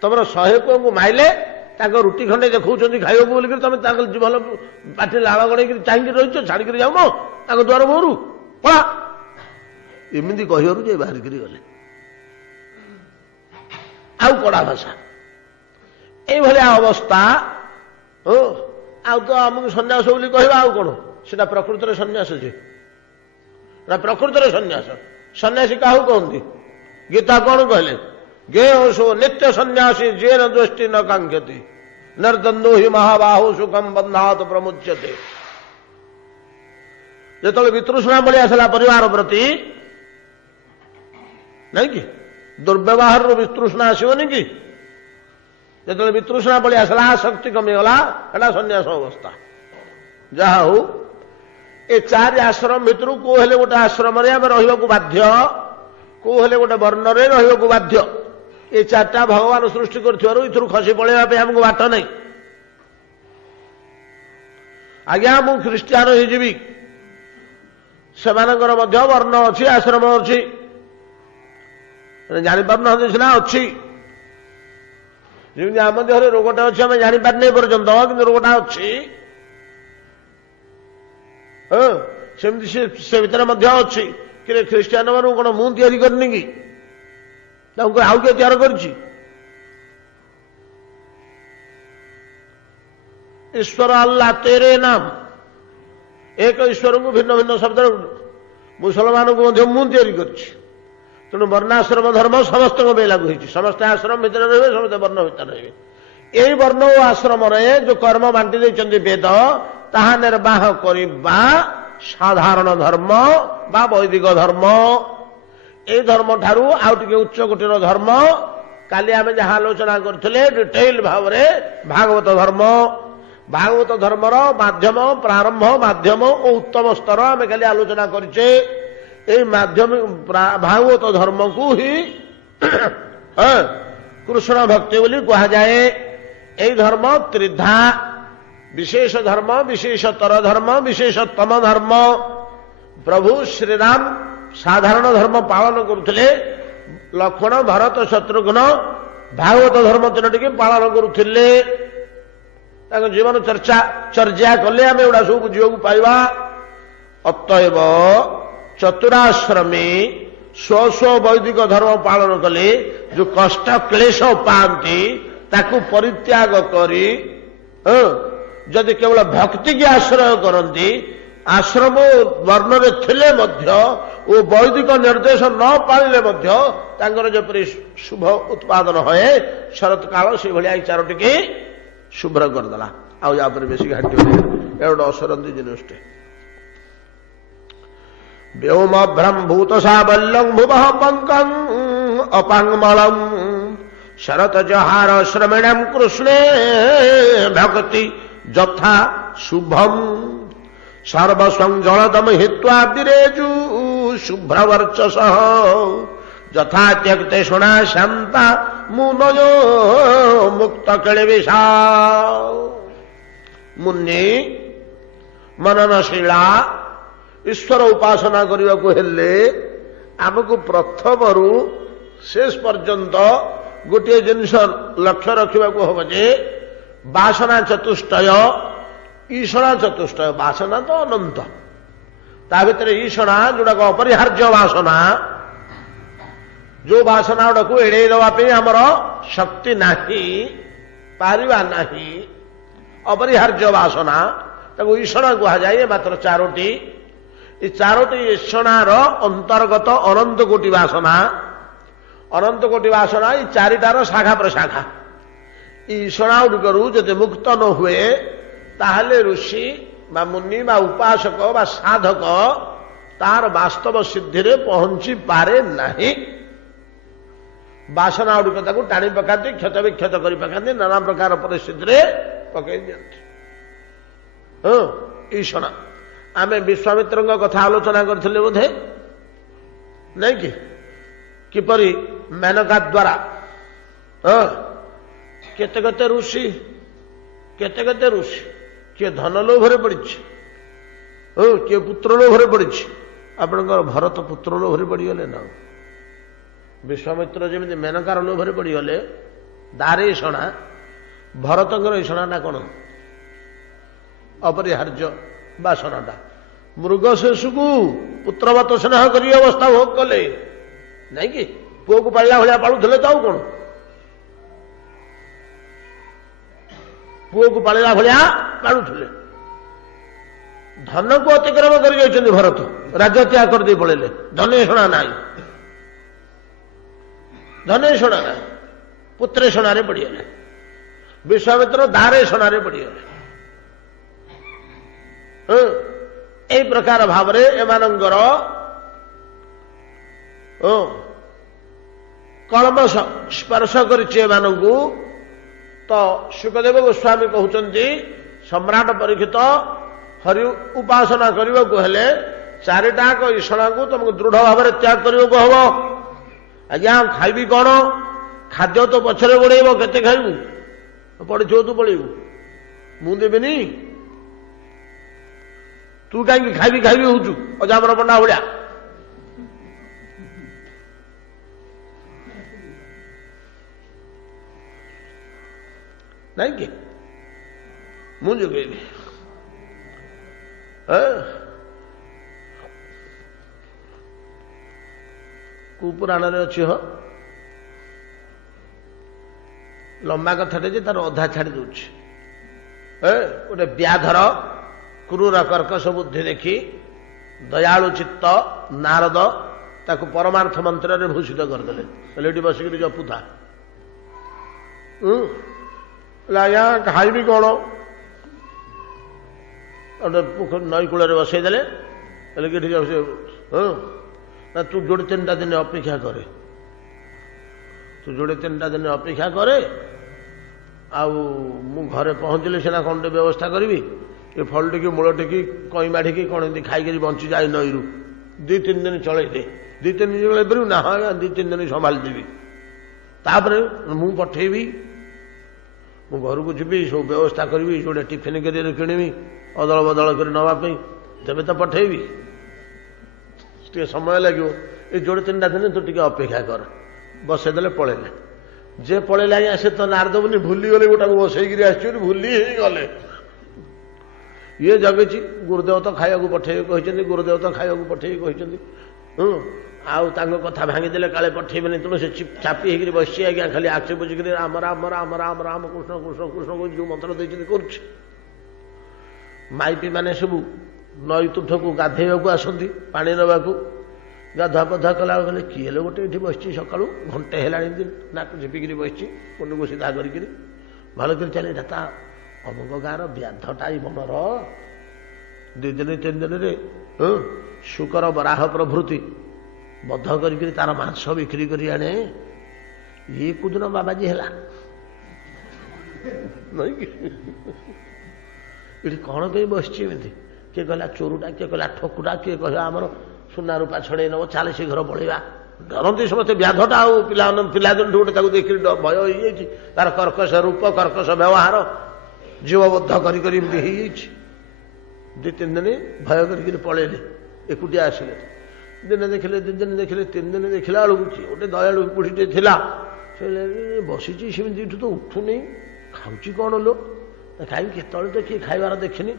ତମର 100 ପୁଅଙ୍କୁ ମାଇଲେ ତାଙ୍କ ରୁଟି ଖଣ୍ଡେ ଦେଖାଉଛନ୍ତି ଖାଇବାକୁ ବୋଲିକରି, ତମେ ତାଙ୍କ ଜୀବନ ପାଟି ଲାଳ ଗଡେଇକି ଚାହିଁକି ରହିଛ, ଛାଡିକରି ଯାଉନ ତାଙ୍କ ଦ୍ୱାର ମୁହଁରୁ, ପଳା। ଏମିତି କହିବାରୁ ଯେ ବାହାରିକରି ଗଲେ। ଆଉ କଡା ଭାଷା, ଏଇଭଳିଆ ଅବସ୍ଥା। ଆଉ ତ ଆମକୁ ସନ୍ନ୍ୟାସ ବୋଲି କହିବା, ଆଉ କଣ? ସେଟା ପ୍ରକୃତରେ ସନ୍ନ୍ୟାସ, ଯେ ପ୍ରକୃତରେ ସନ୍ନ୍ୟାସ। ସନ୍ନ୍ୟାସୀ କାହାକୁ କହନ୍ତି? ଗୀତା କଣ କହିଲେ? ଗେହସୁ ନିତ୍ୟ ସନ୍ନ୍ୟାସୀ ଯେନ ଦୃଷ୍ଟି ନ କାଙ୍କ୍ଷତି ନିର୍ଦ୍ଦନ୍ଦୋ ହି ମହାବାହୁ ସୁଖମ ବନ୍ଧାତ ପ୍ରମୁଚ୍ୟତେ। ଯେତେବେଳେ ବିତୃଷ୍ଣା ଭଳି ଆସିଲା ପରିବାର ପ୍ରତି, ନାଇଁ କି ଦୁର୍ବ୍ୟବହାରରୁ ବିତୃଷ୍ଣା ଆସିବନି କି? ଯେତେବେଳେ ବିତୃଷ୍ଣା ଭଳି ଆସିଲା, ଶକ୍ତି କମିଗଲା, ଏଟା ସନ୍ନ୍ୟାସ ଅବସ୍ଥା। ଯାହା ହଉ, ଏ 4 ଆଶ୍ରମ ଭିତରୁ କୋଉ ହେଲେ ଗୋଟେ ଆଶ୍ରମରେ ଆମେ ରହିବାକୁ ବାଧ୍ୟ, କୋଉ ହେଲେ ଗୋଟେ ବର୍ଣ୍ଣରେ ରହିବାକୁ ବାଧ୍ୟ। ଏ 4ଟା ଭଗବାନ ସୃଷ୍ଟି କରିଥିବାରୁ ଏଥିରୁ ଖସି ପଳେଇବା ପାଇଁ ଆମକୁ ବାଟ ନାହିଁ। ଆଜ୍ଞା ମୁଁ ଖ୍ରୀଷ୍ଟିଆନ ହେଇଯିବି, ସେମାନଙ୍କର ମଧ୍ୟ ବର୍ଣ୍ଣ ଅଛି, ଆଶ୍ରମ ଅଛି, ଜାଣିପାରୁନାହାନ୍ତି ସିନା ଅଛି। ଯେମିତି ଆମ ଦେହରେ ରୋଗଟା ଅଛି ଆମେ ଜାଣିପାରିନି ପର୍ଯ୍ୟନ୍ତ, କିନ୍ତୁ ରୋଗଟା ଅଛି, ସେମିତି ସେ ଭିତରେ ମଧ୍ୟ ଅଛି। କି ଖ୍ରୀଷ୍ଟିଆନ ମାନଙ୍କୁ କଣ ମୁଁ ତିଆରି କରିନି କି? ତାଙ୍କୁ ଆଉ କିଏ ତିଆରି କରିଛି? ଈଶ୍ୱର ଆଲ୍ଲାହ ତେରେ ନାମ, ଏକ ଈଶ୍ୱରଙ୍କୁ ଭିନ୍ନ ଭିନ୍ନ ଶବ୍ଦରେ, ମୁସଲମାନଙ୍କୁ ମଧ୍ୟ ମୁଁ ତିଆରି କରିଛି। ତେଣୁ ବର୍ଣ୍ଣାଶ୍ରମ ଧର୍ମ ସମସ୍ତଙ୍କ ପାଇଁ ଲାଗୁ ହେଇଛି। ସମସ୍ତେ ଆଶ୍ରମ ଭିତରେ ରହିବେ, ସମସ୍ତେ ବର୍ଣ୍ଣ ଭିତରେ ରହିବେ। ଏଇ ବର୍ଣ୍ଣ ଓ ଆଶ୍ରମରେ ଯୋଉ କର୍ମ ବାଣ୍ଟି ଦେଇଛନ୍ତି ବେଦ, ତାହା ନିର୍ବାହ କରିବା ସାଧାରଣ ଧର୍ମ ବା ବୈଦିକ ଧର୍ମ। ଏଇ ଧର୍ମ ଠାରୁ ଆଉ ଟିକେ ଉଚ୍ଚ କୋଟିର ଧର୍ମ, କାଲି ଆମେ ଯାହା ଆଲୋଚନା କରିଥିଲେ ଡିଟେଲ ଭାବରେ ଭାଗବତ ଧର୍ମ। ଭାଗବତ ଧର୍ମର ମାଧ୍ୟମ, ପ୍ରାରମ୍ଭ, ମାଧ୍ୟମ ଓ ଉତ୍ତମ ସ୍ତର ଆମେ କାଲି ଆଲୋଚନା କରିଛେ। এই মাধ্যমিক ভাগবত ধর্মକୁ ହିଁ কৃষ্ণ ভক্তি ବୋଲି କୁହାଯାଏ। এই ধর্ম ত্রিধা, বিশেষ ধর্ম, বিশেষতর ধর্ম, বিশেষতম ধর্ম। প্রভু শ্রীরাম সাধারণ ধর্ম পালন କରୁଥିଲେ, ଲକ୍ଷ୍ମଣ, ଭରତ, ଶତ୍ରୁଘ୍ନ ଭାଗବତ ଧର୍ମ ତିନୋଟିକି ପାଳନ କରୁଥିଲେ। ତାଙ୍କ ଜୀବନ ଚର୍ଚ୍ଚା କଲେ ଆମେ ଏଗୁଡ଼ା ସବୁ ବୁଝିବାକୁ ପାଇବା। ଅତଏବ ଚତୁରାଶ୍ରମୀ ସ୍ୱ ସ୍ୱ ବୈଦିକ ଧର୍ମ ପାଳନ କଲେ ଯୋଉ କଷ୍ଟ କ୍ଲେଶ ପାଆନ୍ତି, ତାକୁ ପରିତ୍ୟାଗ କରି ଯଦି କେବଳ ଭକ୍ତିକି ଆଶ୍ରୟ କରନ୍ତି, ଆଶ୍ରମ ବର୍ଣ୍ଣରେ ଥିଲେ ମଧ୍ୟ ଓ ବୈଦିକ ନିର୍ଦ୍ଦେଶ ନ ପାଳିଲେ ମଧ୍ୟ ତାଙ୍କର ଯେପରି ଶୁଭ ଉତ୍ପାଦନ ହୁଏ ଶରତ କାଳ ସେଇଭଳିଆ ଏଇ ଚାରୋଟିକି ଶୁଭ୍ର କରିଦେଲା। ଆଉ ୟା ଉପରେ ବେଶୀ ଘାଟିବନି, ଏ ଗୋଟେ ଅସରନ୍ତି ଜିନିଷଟେ। ବ୍ୟୋମ ବ୍ରହ୍ମଭୂତ ସାବଲ୍ୟଂ ଭୁବଃ ପଙ୍କଂ ଅପାଙ୍ଗମଳଂ ଶରତ ଜହାର ଶ୍ରମଣଂ କୃଷ୍ଣେ ଭକ୍ତି ଯଥା ଶୁଭମ୍ ସର୍ବସ୍ୱଂ ଜଳଦମ ହିତ୍ୱା ବିରେଜୁ ଶୁଭ୍ରବର୍ଚସ ଯଥା ତ୍ୟକ୍ତେ ଶୁଣା ଶାନ୍ତା ମୁନୟ ମୁକ୍ତ କେଳେ ବିଷା। ମୁନି ମନନଶୀଳା ଈଶ୍ୱର ଉପାସନା କରିବାକୁ ହେଲେ ଆମକୁ ପ୍ରଥମରୁ ଶେଷ ପର୍ଯ୍ୟନ୍ତ ଗୋଟିଏ ଜିନିଷ ଲକ୍ଷ୍ୟ ରଖିବାକୁ ହବ ଯେ ବାସନା ଚତୁଷ୍ଟୟ, ଈଷଣା ଚତୁଷ୍ଟୟ। ବାସନା ତ ଅନନ୍ତ, ତା ଭିତରେ ଈଷଣା ଯୋଉଟାକ ଅପରିହାର୍ଯ୍ୟ ବାସନା, ଯୋଉ ବାସନା ଗୁଡାକୁ ଏଡେଇ ଦେବା ପାଇଁ ଆମର ଶକ୍ତି ନାହିଁ, ପାରିବା ନାହିଁ, ଅପରିହାର୍ଯ୍ୟ ବାସନା ତାକୁ ଈଷଣା କୁହାଯାଏ। ମାତ୍ର ଚାରୋଟି, ଏ ଚାରୋଟି ଈଷଣାର ଅନ୍ତର୍ଗତ ଅନନ୍ତ କୋଟି ବାସନା। ଅନନ୍ତ କୋଟି ବାସନା ଏ ଚାରିଟାର ଶାଖା ପ୍ରଶାଖା। ଈଷଣା ଗୁଡ଼ିକରୁ ଯଦି ମୁକ୍ତ ନ ହୁଏ ତାହେଲେ ଋଷି ବା ମୁନି ବା ଉପାସକ ବା ସାଧକ ତାର ବାସ୍ତବ ସିଦ୍ଧିରେ ପହଞ୍ଚି ପାରେ ନାହିଁ। ବାସନା ଗୁଡ଼ିକ ତାକୁ ଟାଣି ପକାନ୍ତି, କ୍ଷତ ବିକ୍ଷତ କରି ପକାନ୍ତି, ନାନା ପ୍ରକାର ପରିସ୍ଥିତିରେ ପକାଇ ଦିଅନ୍ତି। ଈଷଣା ଆମେ ବିଶ୍ୱାମିତ୍ରଙ୍କ କଥା ଆଲୋଚନା କରିଥିଲେ ବୋଧେ, ନାଇଁ କି? କିପରି ମେନକା ଦ୍ୱାରା କେତେ କେତେ ଋଷି, କେତେ କେତେ ଋଷି, କିଏ ଧନ ଲୋଭରେ ପଡ଼ିଛି, କିଏ ପୁତ୍ର ଲୋଭରେ ପଡ଼ିଛି। ଆପଣଙ୍କର ଭରତ ପୁତ୍ର ଲୋଭରେ ପଡ଼ିଗଲେ ନା? ବିଶ୍ୱାମିତ୍ର ଯେମିତି ମେନକାର ଲୋଭରେ ପଡ଼ିଗଲେ, ଦାରେ ଈଷଣା, ଭରତଙ୍କର ଈଷଣାଟା କ'ଣ? ଅପରିହାର୍ଯ୍ୟ ବାସନାଟା। ମୃଗ ଶିଶୁକୁ ପୁତ୍ରବତ ସ୍ନେହ କରି ଅବସ୍ଥା ଭୋଗ କଲେ, ନାଇଁ କି? ପୁଅକୁ ପାଳିଲା ଭଳିଆ ପାଳୁଥିଲେ ତ ଆଉ କ'ଣ? ପୁଅକୁ ପାଳିଲା ଭଳିଆ ପାଳୁଥିଲେ। ଧନକୁ ଅତିକ୍ରମ କରି ଯାଇଛନ୍ତି ଭରତ, ରାଜ୍ୟ ତ୍ୟାଗ କରିଦେଇ ପଳେଇଲେ। ଧନେଷଣା ନାହିଁ, ଧନେଷଣା ନାହିଁ, ପୁତ୍ରେଷଣାରେ ପଡ଼ିଗଲେ। ବିଶ୍ୱାମିତ୍ର ଦାରେଷଣାରେ ପଡ଼ିଗଲେ। এই ପ୍ରକାର ଭାବରେ ଏମାନଙ୍କର କଳମ ସ୍ପର୍ଶ କରିଛି ଏମାନଙ୍କୁ। ତ ଶୁକଦେବ ଗୋସ୍ୱାମୀ କହୁଛନ୍ତି ସମ୍ରାଟ ପରୀକ୍ଷିତ, ହରି ଉପାସନା କରିବାକୁ ହେଲେ ଚାରିଟାକ ଈଷଣାକୁ ତମକୁ ଦୃଢ଼ ଭାବରେ ତ୍ୟାଗ କରିବାକୁ ହବ। ଆଜ୍ଞା ଖାଇବି କ'ଣ? ଖାଦ୍ୟ ତ ପଛରେ ବଢ଼େଇବ, କେତେ ଖାଇବୁ? ପଡ଼ିଥିବ ତୁ ପଳେଇବୁ, ମୁଁ ଦେବିନି। ତୁ କାହିଁକି ଖାଇବି ଖାଇବି ହଉଛୁ ଅଜାମର ପଣ୍ଡା ଭଳିଆ? ନାଇଁ କି? ମୁଁ ଯୋଗେଇବି। କୁପୁରାଣରେ ଅଛି, ଲମ୍ବା କଥାଟେ ଯେ ତାର ଅଧା ଛାଡ଼ି ଦଉଛି। ଗୋଟେ ବ୍ୟାଧର କ୍ରୂର କର୍କଶ ବୁଦ୍ଧି ଦେଖି ଦୟାଳୁ ଚିତ୍ତ ନାରଦ ତାକୁ ପରମାର୍ଥ ମନ୍ତ୍ରରେ ଭୂଷିତ କରିଦେଲେ। କହିଲେ ଏଠି ବସିକିରି ଜପୁଥା। ଆଜ୍ଞା ଖାଇବି କ'ଣ? ନଈ କୂଳରେ ବସେଇଦେଲେ। କହିଲେ କି ଏଠି ନା ତୁ ଯୋଡ଼େ ତିନିଟା ଦିନ ଅପେକ୍ଷା କରେ, ତୁ ଯୋଡ଼େ ତିନିଟା ଦିନ ଅପେକ୍ଷା କରେ, ଆଉ ମୁଁ ଘରେ ପହଞ୍ଚିଲେ ସିନା କ'ଣ ଟିକେ ବ୍ୟବସ୍ଥା କରିବି। ଏ ଫଳ ଟିକି ମୂଳ ଟିକି କଇଁ ମାଢ଼ିକି କ'ଣ ଏମିତି ଖାଇକରି ବଞ୍ଚିଯାଏ ନଈରୁ। 2-3 ଦିନ ଚଳେଇ ଦେ। 2-3 ଦିନ ଚଳେଇ ପାରିବୁ ନା? ହଁ 2-3 ଦିନ ସମ୍ଭାଳିଦେବି। ତାପରେ ମୁଁ ପଠେଇବି, ମୁଁ ଘରକୁ ଯିବି, ସବୁ ବ୍ୟବସ୍ଥା କରିବି, ଗୋଟେ ଟିଫିନ୍ କ୍ୟାରିୟର କିଣିବି ଅଦଳ ବଦଳ କରି ନେବା ପାଇଁ, ତେବେ ତ ପଠେଇବି। ଟିକେ ସମୟ ଲାଗିବ। ଏ ଯୋଡ଼େ ତିନିଟା ଦିନ ତୁ ଟିକେ ଅପେକ୍ଷା କର। ବସେଇଦେଲେ ପଳେଇଲେ। ଯେ ପଳେଇଲେ ଆଜ୍ଞା ସେ ତ ନାରଦ ମୁନି ଭୁଲିଗଲେ, ଗୋଟାକୁ ବସେଇକିରି ଆସିଛି ଭୁଲି ହେଇଗଲେ। ଇଏ ଜଗିଛି, ଗୁରୁଦେବ ତ ଖାଇବାକୁ ପଠେଇବେ କହିଛନ୍ତି, ଗୁରୁଦେବ ତ ଖାଇବାକୁ ପଠେଇବେ କହିଛନ୍ତି। ଆଉ ତାଙ୍କ କଥା ଭାଙ୍ଗିଦେଲେ କାଳେ ପଠେଇବେନି, ତେଣୁ ସେ ଚାପି ହେଇକିରି ବସିଛି ଆଜ୍ଞା, ଖାଲି ଆଖି ବୁଝିକିରି ରାମ ରାମ ରାମ ରାମ ରାମ କୃଷ୍ଣ କୃଷ୍ଣ କୃଷ୍ଣ କହୁଛି, ଯୋଉ ମନ୍ତ୍ର ଦେଇଛନ୍ତି କରୁଛି। ମାଇପି ମାନେ ସବୁ ନଈ ତୁଠକୁ ଗାଧେଇବାକୁ ଆସନ୍ତି, ପାଣି ନେବାକୁ। ଗାଧୁଆ ପାଧୁଆ କଲା କହିଲେ କିଏ ହେଲେ ଗୋଟେ ଏଠି ବସିଛି ସକାଳୁ ଘଣ୍ଟେ ହେଲାଣି ନାକୁ ଝିପିକିରି ବସିଛି ମୁଣ୍ଡକୁ ସିଧା କରିକିରି ଭଲ କରି ଚାଲେ ଏଇଟା ତା ଅମୁକ ଗାଁର ବ୍ୟାଧଟା ଏଇ ବଣର 2 ଦିନ 3 ଦିନରେ ଶୁକର ବରାହ ପ୍ରଭୃତି ବଧ କରିକିରି ତାର ମାଂସ ବିକ୍ରି କରି ଆଣେ ଇଏ କୋଉଦିନ ବାବାଜୀ ହେଲା ଏଠି କ'ଣ ପାଇଁ ବସିଛି ଏମିତି କିଏ କହିଲା ଚୋରୁଟା କିଏ କହିଲା ଠକୁଟା କିଏ କହିଲା ଆମର ସୁନା ରୂପା ଛଡ଼େଇ ନେବ ଚାଲେ ସେ ଘର ପଳେଇବା ଡରନ୍ତି ସମସ୍ତେ ବ୍ୟାଧଟା ଆଉ ପିଲାଦିନଠୁ ଗୋଟେ ତାକୁ ଦେଖିକି ଭୟ ହେଇଯାଇଛି ତାର କର୍କଶ ରୂପ କର୍କଶ ବ୍ୟବହାର ଜୀବବଦ୍ଧ କରି କରି ଏମିତି ହେଇଯାଇଛି 2-3 ଦିନ ଭୟ କରିକିରି ପଳେଇଲେ ଏକୁଟିଆ ଆସିଲେ ଦିନେ ଦେଖିଲେ 2 ଦିନ ଦେଖିଲେ 3 ଦିନ ଦେଖିଲା ବେଳକୁ ଗୋଟେ ଦୟାଳୁ ବୁଢ଼ୀଟେ ଥିଲା ସେ ବସିଛି ସେମିତି ଏଠୁ ତ ଉଠୁନି ଖାଉଛି କ'ଣ ଲୋ କାହିଁକି କେତେବେଳେ ତ କିଏ ଖାଇବାର ଦେଖିନି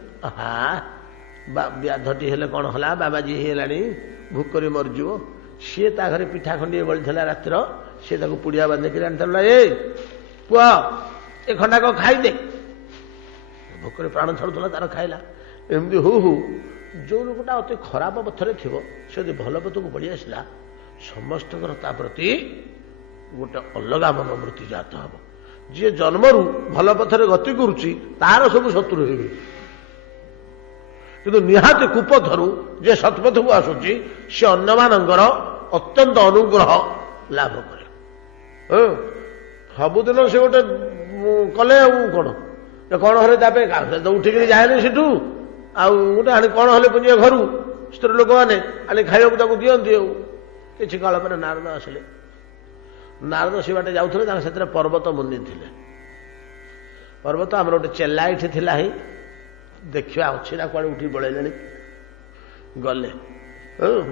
ବ୍ୟାଧଟି ହେଲେ କ'ଣ ହେଲା ବାବାଜୀ ହେଇଗଲାଣି ଭୋକରେ ମରିଯିବ ସିଏ ତା ଘରେ ପିଠା ଖଣ୍ଡିଏ ବଳିଥିଲା ରାତିର ସିଏ ତାକୁ ପୁଡ଼ିଆ ବାନ୍ଧିକିରି ଆଣିଥିଲା ଏ ପୁଅ ଏ ଖଣ୍ଡାକ ଖାଇଦେ ଭୋକରେ ପ୍ରାଣ ଛାଡୁଥିଲା ତାର ଖାଇଲା ଏମିତି ହଉ ଯୋଉ ଲୋକଟା ଅତି ଖରାପ ପଥରେ ଥିବ ସେ ଯଦି ଭଲ ପଥକୁ ପଡ଼ି ଆସିଲା ସମସ୍ତଙ୍କର ତା ପ୍ରତି ଗୋଟେ ଅଲଗା ମନୋବୃତ୍ତି ଜାତ ହେବ ଯିଏ ଜନ୍ମରୁ ଭଲ ପଥରେ ଗତି କରୁଛି ତାର ସବୁ ଶତ୍ରୁ ହେବେ କିନ୍ତୁ ନିହାତି କୁପଥରୁ ଯେ ସତ୍ପଥକୁ ଆସୁଛି ସେ ଅନ୍ୟମାନଙ୍କର ଅତ୍ୟନ୍ତ ଅନୁଗ୍ରହ ଲାଭ କରେ ସବୁଦିନ ସେ ଗୋଟେ କଲେ ଆଉ କ'ଣ ହେଲେ ତା ପାଇଁ ତ ଉଠିକିରି ଯାଏନି ସେଠୁ ଆଉ ଗୋଟେ ଆଣି କ'ଣ ହେଲେ ପୁଞ୍ଜିଏ ଘରୁ ସ୍ତ୍ରୀ ଲୋକମାନେ ଆଣି ଖାଇବାକୁ ତାକୁ ଦିଅନ୍ତି ଆଉ କିଛି କାଳ ପରେ ନାରଦ ଆସିଲେ ନାରଦ ସେ ବାଟେ ଯାଉଥିଲେ ତାଙ୍କ ସେଥିରେ ପର୍ବତ ମୁନି ଥିଲେ ପର୍ବତ ଆମର ଗୋଟେ ଚେଲା ଏଠି ଥିଲା ହିଁ ଦେଖିବା ଅଛି ନା କୁଆଡ଼େ ଉଠି ପଳେଇଲେଣି ଗଲେ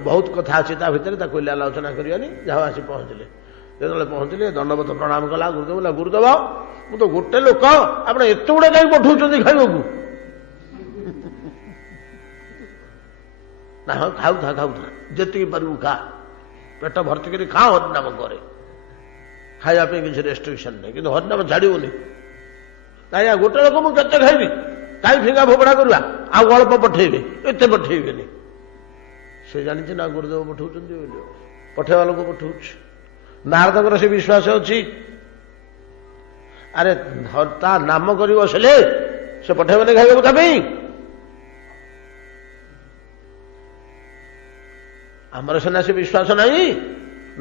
ବହୁତ କଥା ଅଛି ତା ଭିତରେ ତାକୁ ଆଲୋଚନା କରିବାନି ଯାହା ଆସି ପହଞ୍ଚିଲେ ଯେତେବେଳେ ପହଞ୍ଚିଲେ ଦଣ୍ଡବତ ପ୍ରଣାମ କଲା ଗୁରୁଦେବ କହିଲା ଗୁରୁଦେବ ମୁଁ ତ ଗୋଟେ ଲୋକ ଆପଣ ଏତେ ଗୁଡ଼େ କାହିଁ ପଠଉଛନ୍ତି ଖାଇବାକୁ ନା ହଁ ଖାଉଥା ଯେତିକି ପାରିବୁ ଖା ପେଟ ଭର୍ତ୍ତି କରି ଖା ହରିନାମ କରେ ଖାଇବା ପାଇଁ କିଛି ରେଷ୍ଟ୍ରିକ୍ସନ୍ ନାହିଁ କିନ୍ତୁ ହରିନାମ ଛାଡ଼ିବୁନି ଆଜ୍ଞା ଗୋଟେ ଲୋକ ମୁଁ କେତେ ଖାଇବି କାହିଁ ଫିଙ୍ଗା ଫୋପଡ଼ା କରିବା ଆଉ ଅଳ୍ପ ପଠେଇବେ ଏତେ ପଠେଇବେନି ସେ ଜାଣିଛି ନା ଗୁରୁଦେବ ପଠଉଛନ୍ତି ବୋଲି ପଠେଇବା ଲୋକ ପଠଉଛି ନାରଦଙ୍କର ସେ ବିଶ୍ୱାସ ଅଛି ଆରେ ତା ନାମ କରି ବସିଲେ ସେ ପଠେଇବନି ଖାଇବାକୁ ତା ପାଇଁ ଆମର ସିନା ସେ ବିଶ୍ୱାସ ନାହିଁ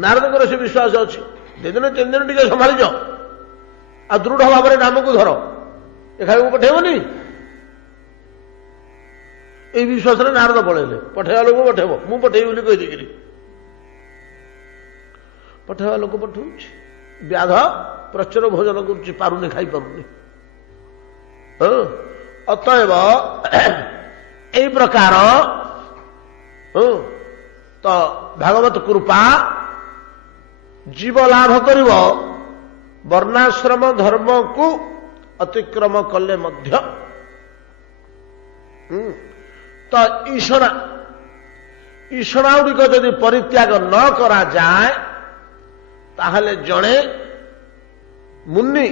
ନାରଦଙ୍କର ସେ ବିଶ୍ୱାସ ଅଛି 2 ଦିନ 3 ଦିନ ଟିକେ ସମ୍ଭାଳିଛ ଆଉ ଦୃଢ଼ ଭାବରେ ନାମକୁ ଧର ଏ ଖାଇବାକୁ ପଠେଇବନି ଏଇ ବିଶ୍ୱାସରେ ନାରଦ ପଳେଇଲେ ପଠେଇବା ଲୋକ ପଠେଇବ ମୁଁ ପଠେଇବି ବୋଲି କହିଦେଇକିରି ପଠେଇବା ଲୋକ ପଠଉଛି ବ୍ୟାଧ ପ୍ରଚୁର ଭୋଜନ କରୁଛି ପାରୁନି ଖାଇପାରୁନି ଅତଏବ ଏଇ ପ୍ରକାର ତ ଭାଗବତ କୃପା ଜୀବ ଲାଭ କରିବ ବର୍ଣ୍ଣାଶ୍ରମ ଧର୍ମକୁ ଅତିକ୍ରମ କଲେ ମଧ୍ୟ ତ ଈଷଣା ଗୁଡ଼ିକ ଯଦି ପରିତ୍ୟାଗ ନ କରାଯାଏ ତାହେଲେ ଜଣେ ମୁନି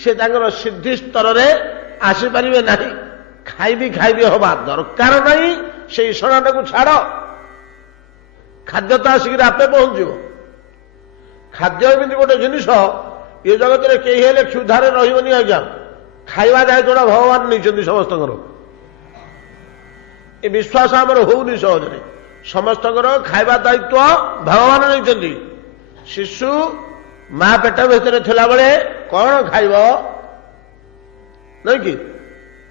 ସେ ତାଙ୍କର ସିଦ୍ଧି ସ୍ତରରେ ଆସିପାରିବେ ନାହିଁ ଖାଇବି ହବା ଦରକାର ନାହିଁ ସେ ଈଷଣାଟାକୁ ଛାଡ଼ ଖାଦ୍ୟ ତ ଆସିକିରି ଆପେ ପହଞ୍ଚିବ ଖାଦ୍ୟ ଏମିତି ଗୋଟେ ଜିନିଷ ଏ ଜଗତରେ କେହି ହେଲେ କ୍ଷୁଧାରେ ରହିବନି ଆଜ୍ଞା ଖାଇବା ଦାୟିତ୍ୱଟା ଭଗବାନ ନେଇଛନ୍ତି ସମସ୍ତଙ୍କର ଏ ବିଶ୍ୱାସ ଆମର ହଉନି ସହଜରେ ସମସ୍ତଙ୍କର ଖାଇବା ଦାୟିତ୍ୱ ଭଗବାନ ନେଇଛନ୍ତି ଶିଶୁ ମା ପେଟ ଭିତରେ ଥିଲାବେଳେ କ'ଣ ଖାଇବ ନାଇଁ କି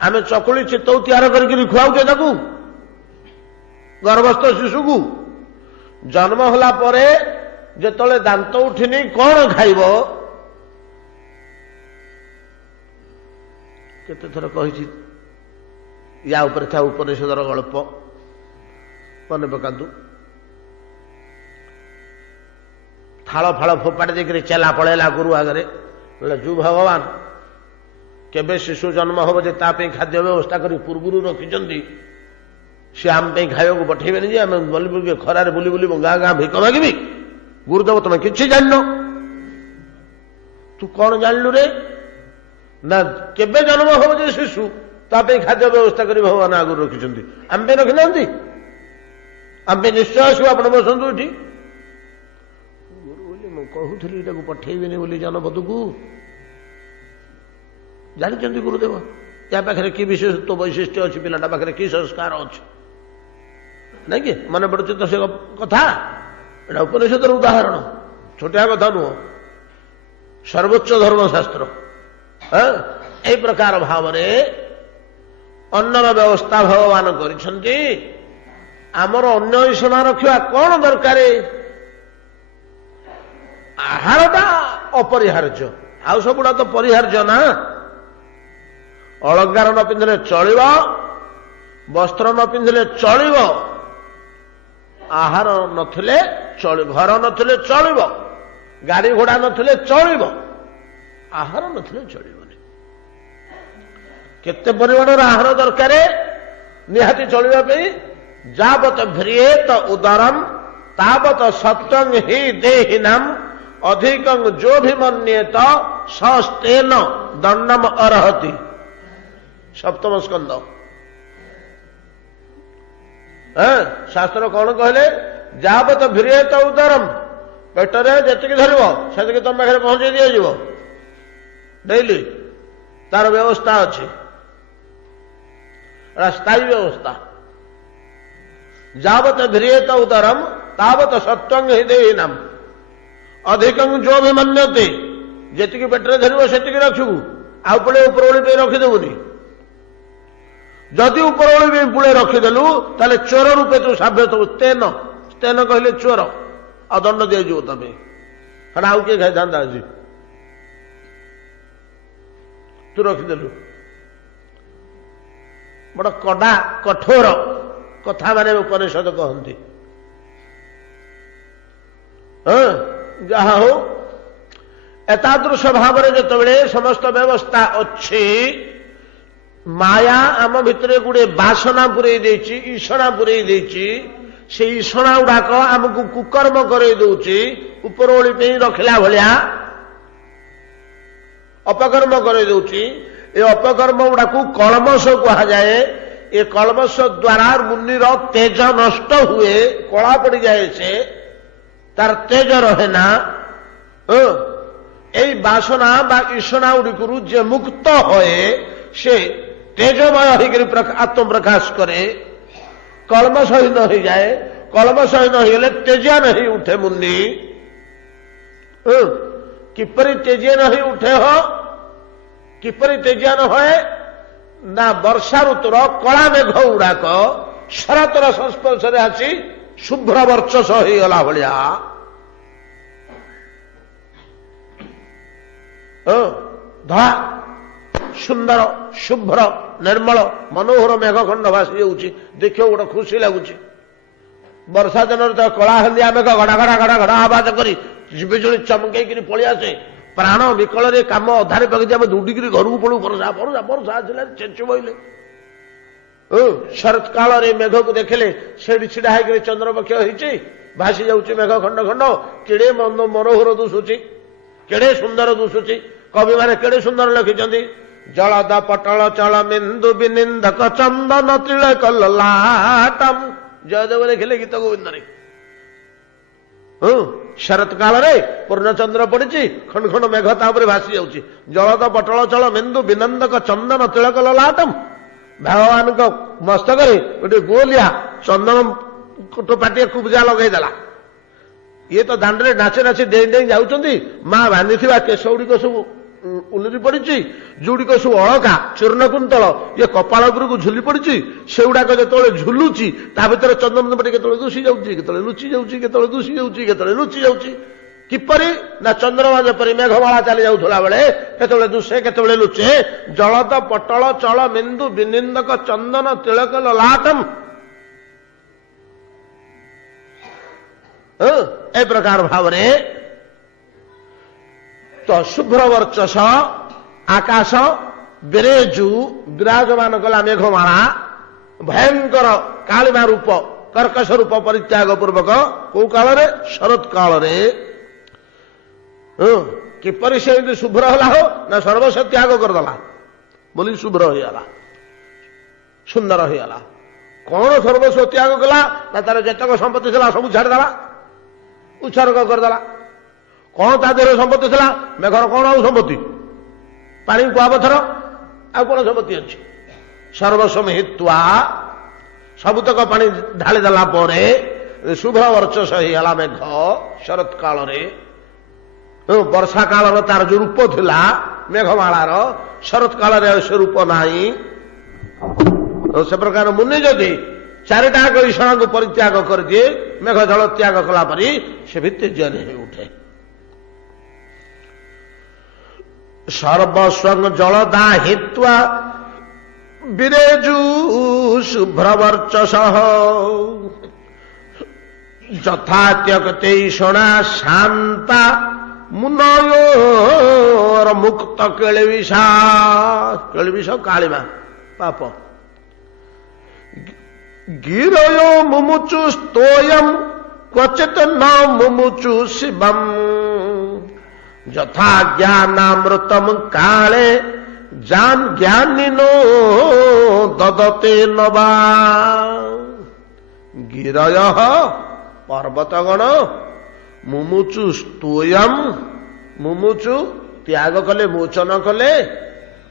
ଆମେ ଚକୁଳି ଚିତଉ ତିଆର କରିକି ଖୁଆଉଛେ ତାକୁ ଗର୍ଭସ୍ଥ ଶିଶୁକୁ ଜନ୍ମ ହେଲା ପରେ ଯେତେବେଳେ ଦାନ୍ତ ଉଠିନି କ'ଣ ଖାଇବ କେତେଥର କହିଛି ୟା ଉପରେ ଥିବା ଉପନିଷଦର ଗଳ୍ପ ମନେ ପକାନ୍ତୁ ଥାଳ ଫାଳ ଫୋପାଡ଼ି ଦେଇକରି ଚେଲା ପଳେଇଲା ଗୁରୁ ଆଗରେ ବୋଲେ ଜୁ ଭଗବାନ କେବେ ଶିଶୁ ଜନ୍ମ ହେବ ଯେ ତା ପାଇଁ ଖାଦ୍ୟ ବ୍ୟବସ୍ଥା କରି ପୂର୍ବରୁ ରଖିଛନ୍ତି ସେ ଆମ ପାଇଁ ଖାଇବାକୁ ପଠେଇବେନି ଯେ ଆମେ ଖରାରେ ବୁଲି ବୁଲି ଗାଁ ଭିକ ମାଗିବି ଗୁରୁଦେବ ତମେ କିଛି ଜାଣିନ ତୁ କ'ଣ ଜାଣିଲୁ ରେ ନା କେବେ ଜନ୍ମ ହେବ ଯେ ଶିଶୁ ତା ପାଇଁ ଖାଦ୍ୟ ବ୍ୟବସ୍ଥା କରି ଭଗବାନ ଆଗରୁ ରଖିଛନ୍ତି ଆମ ପାଇଁ ରଖିନାହାନ୍ତି ଆମେ ନିଶ୍ଚୟ ଆସିବୁ, ଆପଣ ବସନ୍ତୁ ଏଠି। ଗୁରୁ ବୋଲି ମୁଁ କହୁଥିଲି ଏଟାକୁ ପଠେଇବିନି ବୋଲି ଜନପଦକୁ। ଜାଣିଛନ୍ତି ଗୁରୁଦେବ ୟା ପାଖରେ କି ବିଶେଷତ୍ୱ ବୈଶିଷ୍ଟ୍ୟ ଅଛି, ପିଲାଟା ପାଖରେ କି ସଂସ୍କାର ଅଛି, ନାଇଁ କି? ମନେ ପଡୁଛି ତ ସେ କଥା। ଏଟା ଉପନିଷଦର ଉଦାହରଣ, ଛୋଟିଆ କଥା ନୁହଁ, ସର୍ବୋଚ୍ଚ ଧର୍ମଶାସ୍ତ୍ର। ଏହି ପ୍ରକାର ଭାବରେ ଅନ୍ନର ବ୍ୟବସ୍ଥା ଭଗବାନ କରିଛନ୍ତି। ଆମର ଅନ୍ୟ ଈଷଣା ରଖିବା କଣ ଦରକାର? ଆହାରଟା ଅପରିହାର୍ଯ୍ୟ, ଆଉ ସବୁଟା ତ ପରିହାର୍ଯ୍ୟ ନା। ଅଳଙ୍କାର ନ ପିନ୍ଧିଲେ ଚଳିବ, ବସ୍ତ୍ର ନ ପିନ୍ଧିଲେ ଚଳିବ, ଆହାର ନଥିଲେ ଚଳିବ, ଘର ନଥିଲେ ଚଳିବ, ଗାଡି ଘୋଡା ନଥିଲେ ଚଳିବ, ଆହାର ନଥିଲେ ଚଳିବନି। କେତେ ପରିମାଣର ଆହାର ଦରକାର ନିହାତି ଚଳିବା ପାଇଁ? ଯାବତ ଭ୍ରିୟେତ ଉଦରମ୍ ତାବତ ସତ୍ୱଂ ହି ଦେହିନାମ୍ ଅଧିକଂ ଯୋଭିମନ୍ୟେତ ସସ୍ତେନ ଦଣ୍ଡମ ଅର୍ହତି। ସପ୍ତମ ସ୍କନ୍ଧ। ଶାସ୍ତ୍ର କଣ କହିଲେ? ଯାବତ ଭ୍ରିୟେତ ଉଦରମ୍, ପେଟରେ ଯେତିକି ଧରିବ ସେତିକି ତମ ପାଖରେ ପହଞ୍ଚେଇ ଦିଆଯିବ ଡେଇଲି। ତାର ବ୍ୟବସ୍ଥା ଅଛି, ସ୍ଥାୟୀ ବ୍ୟବସ୍ଥା। ଯାବତ ଭ୍ରିୟେତ ଉଦରମ୍ ତାବତ ସତ୍ୱଂ ହି ଦେହିନାମ୍ ଅଧିକଂ ଯୋଭିମନ୍ୟତେ, ଯେତିକି ପେଟରେ ଧରିବ ସେତିକି ରଖିବୁ, ଆଉ ପୁଳେ ଉପରଓଳି ପାଇଁ ରଖିଦେବୁନି। ଯଦି ଉପରଓଳି ପାଇଁ ପୁଳେ ରଖିଦେଲୁ ତାହେଲେ ଚୋର ରୂପେ ତୁ ସାବ୍ୟସ୍ତ ହବୁ। ସ୍ତେନ, ସ୍ତେନ କହିଲେ ଚୋର, ଆଉ ଦଣ୍ଡ ଦିଆଯିବ ତମେ। କାରଣ ଆଉ କିଏ ଖାଇଥାନ୍ତା ଆଜି, ତୁ ରଖିଦେଲୁ। ବଡ କଡା କଠୋର କଥା ମାନେ ଉପନିଷଦ କହନ୍ତି। ଯାହା ହଉ, ଏତାଦୃଶ ଭାବରେ ଯେତେବେଳେ ସମସ୍ତ ବ୍ୟବସ୍ଥା ଅଛି, ମାୟା ଆମ ଭିତରେ ଗୋଟିଏ ବାସନା ପୁରେଇ ଦେଇଛି, ଈଷଣା ପୁରେଇ ଦେଇଛି। ସେଇ ଈଷଣା ଗୁଡାକ ଆମକୁ କୁକର୍ମ କରେଇ ଦଉଛି, ଉପରଓଳି ପାଇଁ ରଖିଲା ଭଳିଆ ଅପକର୍ମ କରେଇ ଦଉଛି। ଏ ଅପକର୍ମ ଗୁଡାକୁ କଳମସ କୁହାଯାଏ। ଏ କଳମସ ଦ୍ୱାରା ମୁନିର ତେଜ ନଷ୍ଟ ହୁଏ, କଳା ପଡିଯାଏ, ସେ ତାର ତେଜ ରହେ ନା। এই বাসনা বা ঈষণা গুড়িকু যে মুক্ত হয়ে সে তেজময় হয়ে আত্মপ্রকাশ করে, কলমসহীন হয়ে যায়। কলমসহীন হয়ে গেলে তেজিয়ান হয়ে উঠে মুন্নি। কিপরি তেজিয়ান হয়ে উঠে কিপরি তেজিয়ান হয় না? বর্ষা ঋতুর কলা মেঘ গুড়াক শরতর সংস্পর্শে আসি শুভ্র বর্চস হয়ে গলা ভায়া ଧଳା ସୁନ୍ଦର ଶୁଭ୍ର ନିର୍ମଳ ମନୋହର ମେଘଖଣ୍ଡ ଭାସି ଯାଉଛି, ଦେଖିବ ଗୋଟେ ଖୁସି ଲାଗୁଛି। ବର୍ଷା ଦିନରେ ତ କଳା ହଳଦିଆ ମେଘ ଘଡା ଘଡା ଘଡା ଘଡା ଆବାଜ କରି ବିଜୁଳି ଚମକେଇକିରି ପଳେଇ ଆସେ। ପ୍ରାଣ ବିକଳରେ କାମ ଅଧାରେ ପକେଇ ଆମେ ଦୌଡ଼ିକିରି ଘରକୁ ପଳୁ। ବର୍ଷା ବର୍ଷା ବର୍ଷା ଆସିଲା ଚେଞ୍ଚି ବଇଲେ। ଶରତ କାଳରେ ମେଘକୁ ଦେଖିଲେ ସେଠି ଛିଡା ହେଇକିରି ଚନ୍ଦ୍ରପକ୍ଷ ହେଇଛି, ଭାସି ଯାଉଛି ମେଘ ଖଣ୍ଡ ଖଣ୍ଡ। କେଡେ ମନୋହର ଦୁଶୁଛି, କେଡେ ସୁନ୍ଦର ଦୁଶୁଛି। କବି ମାନେ କେଡେ ସୁନ୍ଦର ଲେଖିଛନ୍ତି। ଜଳଦ ପଟଳ ଚଳ ମିନ୍ଦୁ ବିନିନ୍ଦକ ଚନ୍ଦନ ତିଳକ ଲଲାଟମ୍। ଜୟଦେବ ଲେଖିଲେ ଗୀତ ଗୋବିନ୍ଦରେ। ଶରତ କାଳରେ ପୂର୍ଣ୍ଣଚନ୍ଦ୍ର ପଡିଛି, ଖଣ୍ଡ ଖଣ୍ଡ ମେଘ ତା ଉପରେ ଭାସି ଯାଉଛି। ଜଳଦ ପଟଳ ଚଳ ମିନ୍ଦୁ ବିନନ୍ଦକ ଚନ୍ଦନ ତିଳକ ଲଲାଟମ୍। ଭଗବାନଙ୍କ ମସ୍ତକରେ ଗୋଟେ ଗୋଲିଆ ଚନ୍ଦନ ପାଟିଏ କୁବଜା ଲଗେଇଦେଲା। ଇଏ ତ ଦାଣ୍ଡରେ ନାଚି ନାଚି ଡେଇଁ ଡେଇଁ ଯାଉଛନ୍ତି। ମା ବାନ୍ଧିଥିବା କେଶ ଗୁଡ଼ିକ ସବୁ ଉଲୁରି ପଡିଛି, ଯୋଉଗୁଡ଼ିକ ସବୁ ଅଳକା ଚୂର୍ଣ୍ଣ କୁନ୍ତଳ ଇଏ କପାଳ ଉପରକୁ ଝୁଲି ପଡିଛି। ସେଗୁଡାକ ଯେତେବେଳେ ଝୁଲୁଛି ତା ଭିତରେ ଚନ୍ଦନ ପାଟି କେତେବେଳେ ଦୁଷି ଯାଉଛି, କେତେବେଳେ ଲୁଚି ଯାଉଛି, କେତେବେଳେ ଦୁଷି ଯାଉଛି, କେତେବେଳେ ଲୁଚି ଯାଉଛି। କିପରି ନା ଚନ୍ଦ୍ରମା ଯେପରି ମେଘମାଳା ଚାଲି ଯାଉଥିଲା ବେଳେ କେତେବେଳେ ଦୁଷେ କେତେବେଳେ ଲୁଚେ। ଜଳଦ ପଟଳ ଚଳ ମିନ୍ଦୁ ବିନିନ୍ଦକ ଚନ୍ଦନ ତିଳକ ଲଲାଟମ୍। ଏ ପ୍ରକାର ଭାବରେ ତ ଶୁଭ୍ର ବର୍ଚସ ଆକାଶ ବିରେଜୁ ବିରାଜମାନ କଲା ମେଘମାଳା। ଭୟଙ୍କର କାଳିମା ରୂପ କର୍କଶ ରୂପ ପରିତ୍ୟାଗ ପୂର୍ବକ କୋଉ କାଳରେ? ଶରତ କାଳରେ। କିପରି ସେ ଏମିତି ଶୁଭ୍ର ହେଲା ହୋ ନା ସର୍ବସ୍ୱ ତ୍ୟାଗ କରିଦେଲା ବୋଲି ଶୁଭ୍ର ହେଇଗଲା, ସୁନ୍ଦର ହେଇଗଲା। କଣ ସର୍ବସ୍ୱ ତ୍ୟାଗ କଲା ନା ତାର ଯେତକ ସମ୍ପତ୍ତି ଥିଲା ସବୁ ଛାଡ଼ିଦେଲା, ଉତ୍ସର୍ଗ କରିଦେଲା। କଣ ତା ଦେହରେ ସମ୍ପତ୍ତି ଥିଲା? ମେଘର କଣ ଆଉ ସମ୍ପତ୍ତି? ପାଣି କୁଆପଥର, ଆଉ କଣ ସମ୍ପତ୍ତି ଅଛି? ସର୍ବସ୍ୱ ହିତ୍ୱା ସବୁତକ ପାଣି ଢାଳି ଦେଲା ପରେ ଶୁଭ୍ର ବର୍ଚସ ହେଇଗଲା ମେଘ ଶରତ କାଳରେ। ବର୍ଷା କାଳର ତାର ଯୋଉ ରୂପ ଥିଲା ମେଘମାଳାର, ଶରତ କାଳରେ ଆଉ ସେ ରୂପ ନାହିଁ। ସେ ପ୍ରକାର ମୁନି ଯଦି ଚାରିଟା ଈଶ୍ୱରଙ୍କୁ ପରିତ୍ୟାଗ କରିଦିଏ, ମେଘ ଜଳ ତ୍ୟାଗ କଲା ପରି ସେ ବି ତେଜରେ ହେଇ ଉଠେ। ସର୍ବସ୍ୱଂ ଜଳ ଦାହିତ୍ୱା ବିରେଜୁ ଶୁଭ୍ରବର୍ଚସ ଯଥାତ୍ୟକ୍ତେ ଈଷଣା ଶାନ୍ତା ମୁନୟୋର ମୁକ୍ତ କେଳିବିଷା। କେଳିବିଷ କାଳିମା ପାପ। ଗିରୟ ମୁମୁଚୁ ସ୍ତୋୟಂ କ୍ୱଚିତ ନ ମୁମୁଚୁ ଶିବମ୍ ଯଥା ଜ୍ଞାନାମୃତମ କାଳେ ଜାନ ଜ୍ଞାନିନୋ ଦଦତେ ନବା। ଗିରୟ ପର୍ବତଗଣ ମୁମୁଚୁ ସ୍ତୋୟಂ, ମୁମୁଚୁ ତ୍ୟାଗ କଲେ, ମୋଚନ କଲେ।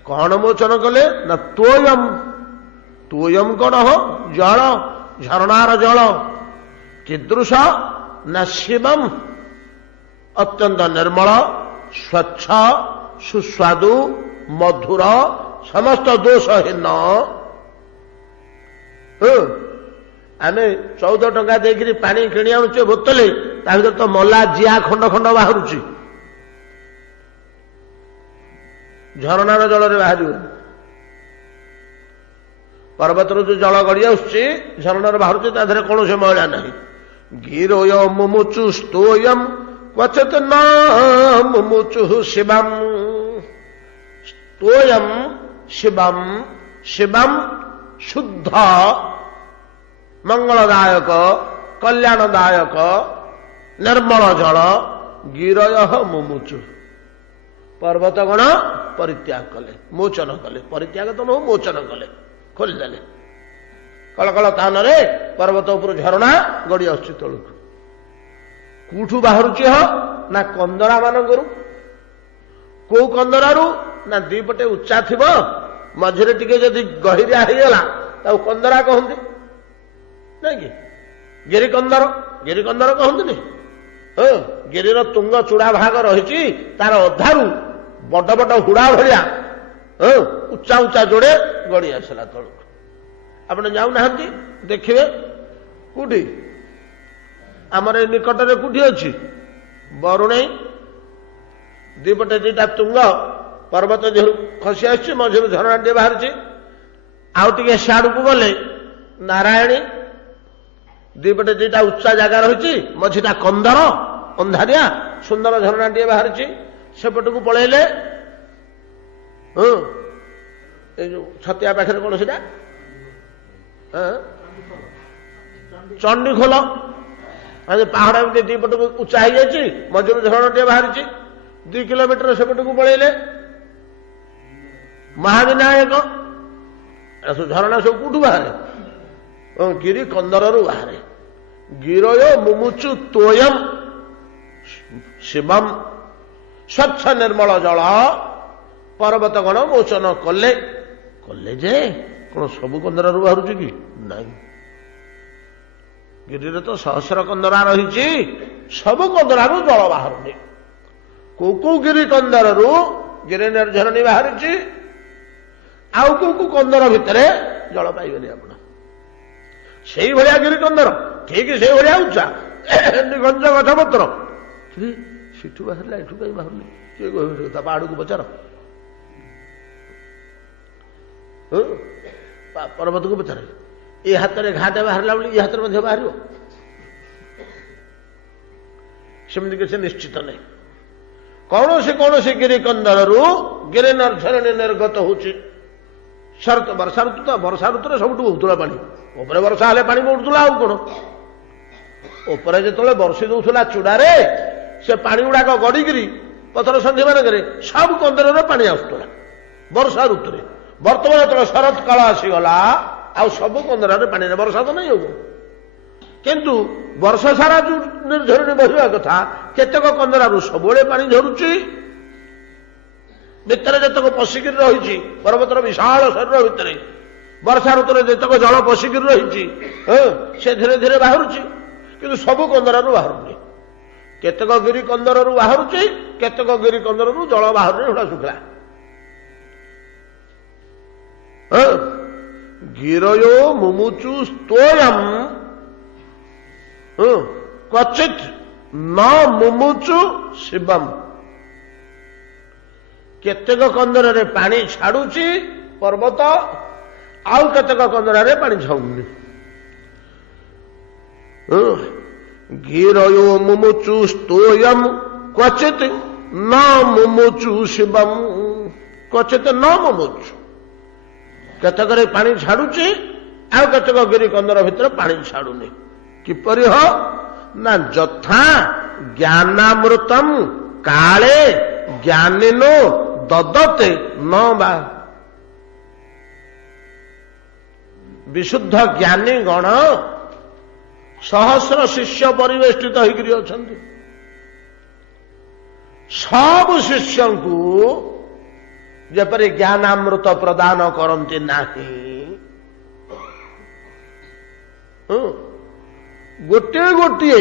କଣ ମୋଚନ କଲେ ନା ତୋୟମ୍। ତୋୟମ୍ କଣ ହୋ? ଜଳ, ଝରଣାର ଜଳ। କିଦୃଶ ନା ଶିବମ୍, ଅତ୍ୟନ୍ତ ନିର୍ମଳ, ସ୍ୱଚ୍ଛ, ସୁସ୍ୱାଦୁ, ମଧୁର, ସମସ୍ତ ଦୋଷହୀନ। ଆମେ 14 ଟଙ୍କା ଦେଇକରି ପାଣି କିଣି ଆଣୁଛେ ବୋତଲେ, ତା ଭିତରେ ତ ମଲା ଜିଆ ଖଣ୍ଡ ଖଣ୍ଡ ବାହାରୁଛି। ଝରଣାର ଜଳରେ ବାହାରିବ। ପର୍ବତରୁ ଯୋଉ ଜଳ ଗଡ଼ି ଆସୁଛି ଝରଣାରେ ବାହାରୁଛି, ତା ଦେହରେ କୌଣସି ମଇଳା ନାହିଁ। ଗିରୋୟ ମୁମୁଚୁ ସ୍ତୋୟମ୍ କ୍ୱଚିତ ନ ମୁମୁଚୁ ଶିବମ୍। ସ୍ତୋୟମ୍ ଶିବମ୍, ଶିବମ୍ ଶୁଦ୍ଧ, ମଙ୍ଗଳଦାୟକ, କଲ୍ୟାଣଦାୟକ, ନିର୍ମଳ ଜଳ। ଗିରୟ ମୁମୁଚୁ, ପର୍ବତଗଣ ପରିତ୍ୟାଗ କଲେ, ମୋଚନ କଲେ। ପରିତ୍ୟାଗ ତ ନୁହଁ, ମୋଚନ କଲେ, ଖୋଲିଦେଲେ। କଳକଳ ତାନରେ ପର୍ବତ ଉପରୁ ଝରଣା ଗଡ଼ି ଆସୁଛି ତଳକୁ। କୋଉଠୁ ବାହାରୁଛି ହ ନା କନ୍ଦରା ମାନଙ୍କରୁ। କୋଉ କନ୍ଦରାରୁ ନା ଦିପଟେ ଉଚ୍ଚା ଥିବ, ମଝିରେ ଟିକେ ଯଦି ଗହିରିଆ ହେଇଗଲା ତାକୁ କନ୍ଦରା କହନ୍ତି, ନାଇଁ କି? ଗିରିକନ୍ଦର, ଗିରିକନ୍ଦର କହନ୍ତିନି। ଗିରିର ତୁଙ୍ଗ ଚୂଡା ଭାଗ ରହିଛି, ତାର ଅଧାରୁ ବଡ ବଡ ହୁଡା ଭଳିଆ ଉଚ୍ଚା ଉଚ୍ଚା ଯୋଡେ ଗଡ଼ି ଆସିଲା ତଳକୁ। ଆପଣ ଯାଉନାହାନ୍ତି ଦେଖିବେ। କୋଉଠି? ଆମର ଏଇ ନିକଟରେ କୋଉଠି ଅଛି? ବରୁଣେଇ। ଦିପଟେ ଦିଟା ତୁଙ୍ଗ, ପର୍ବତ ଦେହରୁ ଖସି ଆସିଛି, ମଝିରୁ ଝରଣାଟିଏ ବାହାରିଛି। ଆଉ ଟିକେ ସିଆଡକୁ ଗଲେ ନାରାୟଣୀ। ଦିପଟେ ଦିଟା ଉଚ୍ଚା ଜାଗା ରହିଛି, ମଝିଟା କନ୍ଦର, ଅନ୍ଧାରିଆ ସୁନ୍ଦର ଝରଣାଟିଏ ବାହାରିଛି। ସେପଟକୁ ପଳେଇଲେ ଏଇ ଯୋଉ ଛତିଆ ପାଖରେ କଣ ସେଟା ଚଣ୍ଡିଖୋଲ। ପାହାଡ ଏମିତି ଦିପଟକୁ ଉଚ୍ଚା ହେଇଯାଇଛି, ମଝିରୁ ଝରଣାଟିଏ ବାହାରିଛି। 2 କିଲୋମିଟର ସେପଟକୁ ପଳେଇଲେ ମହାବିନାୟକ। ଝରଣା ସବୁ କୋଉଠୁ ବାହାରେ? ଗିରି କନ୍ଦରରୁ ବାହାରେ। ଗିରୟ ମୁମୁଚୁ ତୋୟମ୍ ଶିବମ୍, ସ୍ୱଚ୍ଛ ନିର୍ମଳ ଜଳ ପର୍ବତଗଣ ମୋଚନ କଲେ। କଲେ ଯେ କଣ ସବୁ କନ୍ଦରାରୁ ବାହାରୁଛି କି? ନାଇଁ। ଗିରିରେ ତ ସହସ୍ର କନ୍ଦରା ରହିଛି, ସବୁ କନ୍ଦରାରୁ ଜଳ ବାହାରୁନି। କୋଉ କୋଉ ଗିରି କନ୍ଦରରୁ ଗିରି ନିର୍ଝରଣୀ ବାହାରିଛି, ଆଉ କୋଉ କୋଉ କନ୍ଦର ଭିତରେ ଜଳ ପାଇବେନି ଆପଣ। ସେଇଭଳିଆ ଗିରି କନ୍ଦର, ଠିକ ସେଇଭଳିଆ ଉଚ୍ଚା ନିଗଞ୍ଜ ଗଛ ପତ୍ର। ସେଠୁ ବାହାରିଲା, ଏଠୁ କାହିଁ ବାହାରୁନି? କିଏ କହିବ? ତା ପାହାଡକୁ ପଚାର। ପର୍ବତକୁ ପଚାରେ। ଏ ହାତରେ ଘାଟେ ବାହାରିଲା ବୋଲି ଏ ହାତରେ ମଧ୍ୟ ବାହାରିବ? ସେମିତି କିଛି ନିଶ୍ଚିତ ନାହିଁ। କୌଣସି କୌଣସି ଗିରି କନ୍ଦରରୁ ଗିରି ନିର୍ଝରଣୀ ନିର୍ଗତ ହଉଛି। ଶରତ ବର୍ଷା ଋତୁ, ତ ବର୍ଷା ଋତୁରେ ସବୁଠୁ ବହୁଥିଲା ପାଣି। ଉପରେ ବର୍ଷା ହେଲେ ପାଣି ପଡୁଥିଲା, ଆଉ କଣ? ଉପରେ ଯେତେବେଳେ ବର୍ଷି ଦଉଥିଲା ଚୂଡାରେ, ସେ ପାଣି ଗୁଡାକ ଗଡିକିରି ପଥର ସନ୍ଧି ମାନଙ୍କରେ ସବୁ କନ୍ଦରରେ ପାଣି ଆସୁଥିଲା ବର୍ଷା ଋତୁରେ। ବର୍ତ୍ତମାନ ଯେତେବେଳେ ଶରତ କାଳ ଆସିଗଲା, ଆଉ ସବୁ କନ୍ଦରାରେ ପାଣି ନାହିଁ, ବର୍ଷା ତ ନାହିଁ। ହବ କିନ୍ତୁ ବର୍ଷ ସାରା ଯୋଉ ନିର୍ଝରଣୀ ବହିବା କଥା, କେତେକ କନ୍ଦରାରୁ ସବୁବେଳେ ପାଣି ଝରୁଛି। ଭିତରେ ଯେତକ ପଶିକିରି ରହିଛି ପର୍ବତର ବିଶାଳ ଶରୀର ଭିତରେ, ବର୍ଷା ଋତୁରେ ଯେତକ ଜଳ ପଶିକିରି ରହିଛି ସେ ଧୀରେ ଧୀରେ ବାହାରୁଛି। କିନ୍ତୁ ସବୁ କନ୍ଦରାରୁ ବାହାରୁନି। କେତେକ ଗିରି କନ୍ଦରରୁ ବାହାରୁଛି, କେତେକ ଗିରି କନ୍ଦରରୁ ଜଳ ବାହାରୁନି, ସେଟା ଶୁଖିଲା। ଗିରୟୋ ମୁମୁଚୁ ସ୍ତୋୟମ୍ କ୍ୱଚିତ୍ ନ ମୁମୁଚୁ ଶିବମ୍। କେତେକ କନ୍ଦରରେ ପାଣି ଛାଡୁଛି ପର୍ବତ, ଆଉ କେତେକ କନ୍ଦରାରେ ପାଣି ଛାଡୁନି। ଗିରୟୋ ମୁମୁଚୁ ସ୍ତୋୟମ୍ କ୍ୱଚିତ୍ ନ ମୁମୁଚୁ ଶିବମ୍। କ୍ୱଚିତ୍ ନ ମୁମୁଚୁ, କେତେକରେ ପାଣି ଛାଡୁଛି, ଆଉ କେତେକ ଗିରି କନ୍ଦର ଭିତରେ ପାଣି ଛାଡୁନି। କିପରି ନା ଯଥା ଜ୍ଞାନାମୃତମ୍ କାଳେ ଜ୍ଞାନିନୋ ଦଦତେ ନ ବା। ବିଶୁଦ୍ଧ ଜ୍ଞାନୀ ଗଣ ସହସ୍ର ଶିଷ୍ୟ ପରିବେଷ୍ଟିତ ହେଇକରି ଅଛନ୍ତି। ସବୁ ଶିଷ୍ୟଙ୍କୁ ଯେପରି ଜ୍ଞାନାମୃତ ପ୍ରଦାନ କରନ୍ତି ନାହିଁ, ଗୋଟିଏ ଗୋଟିଏ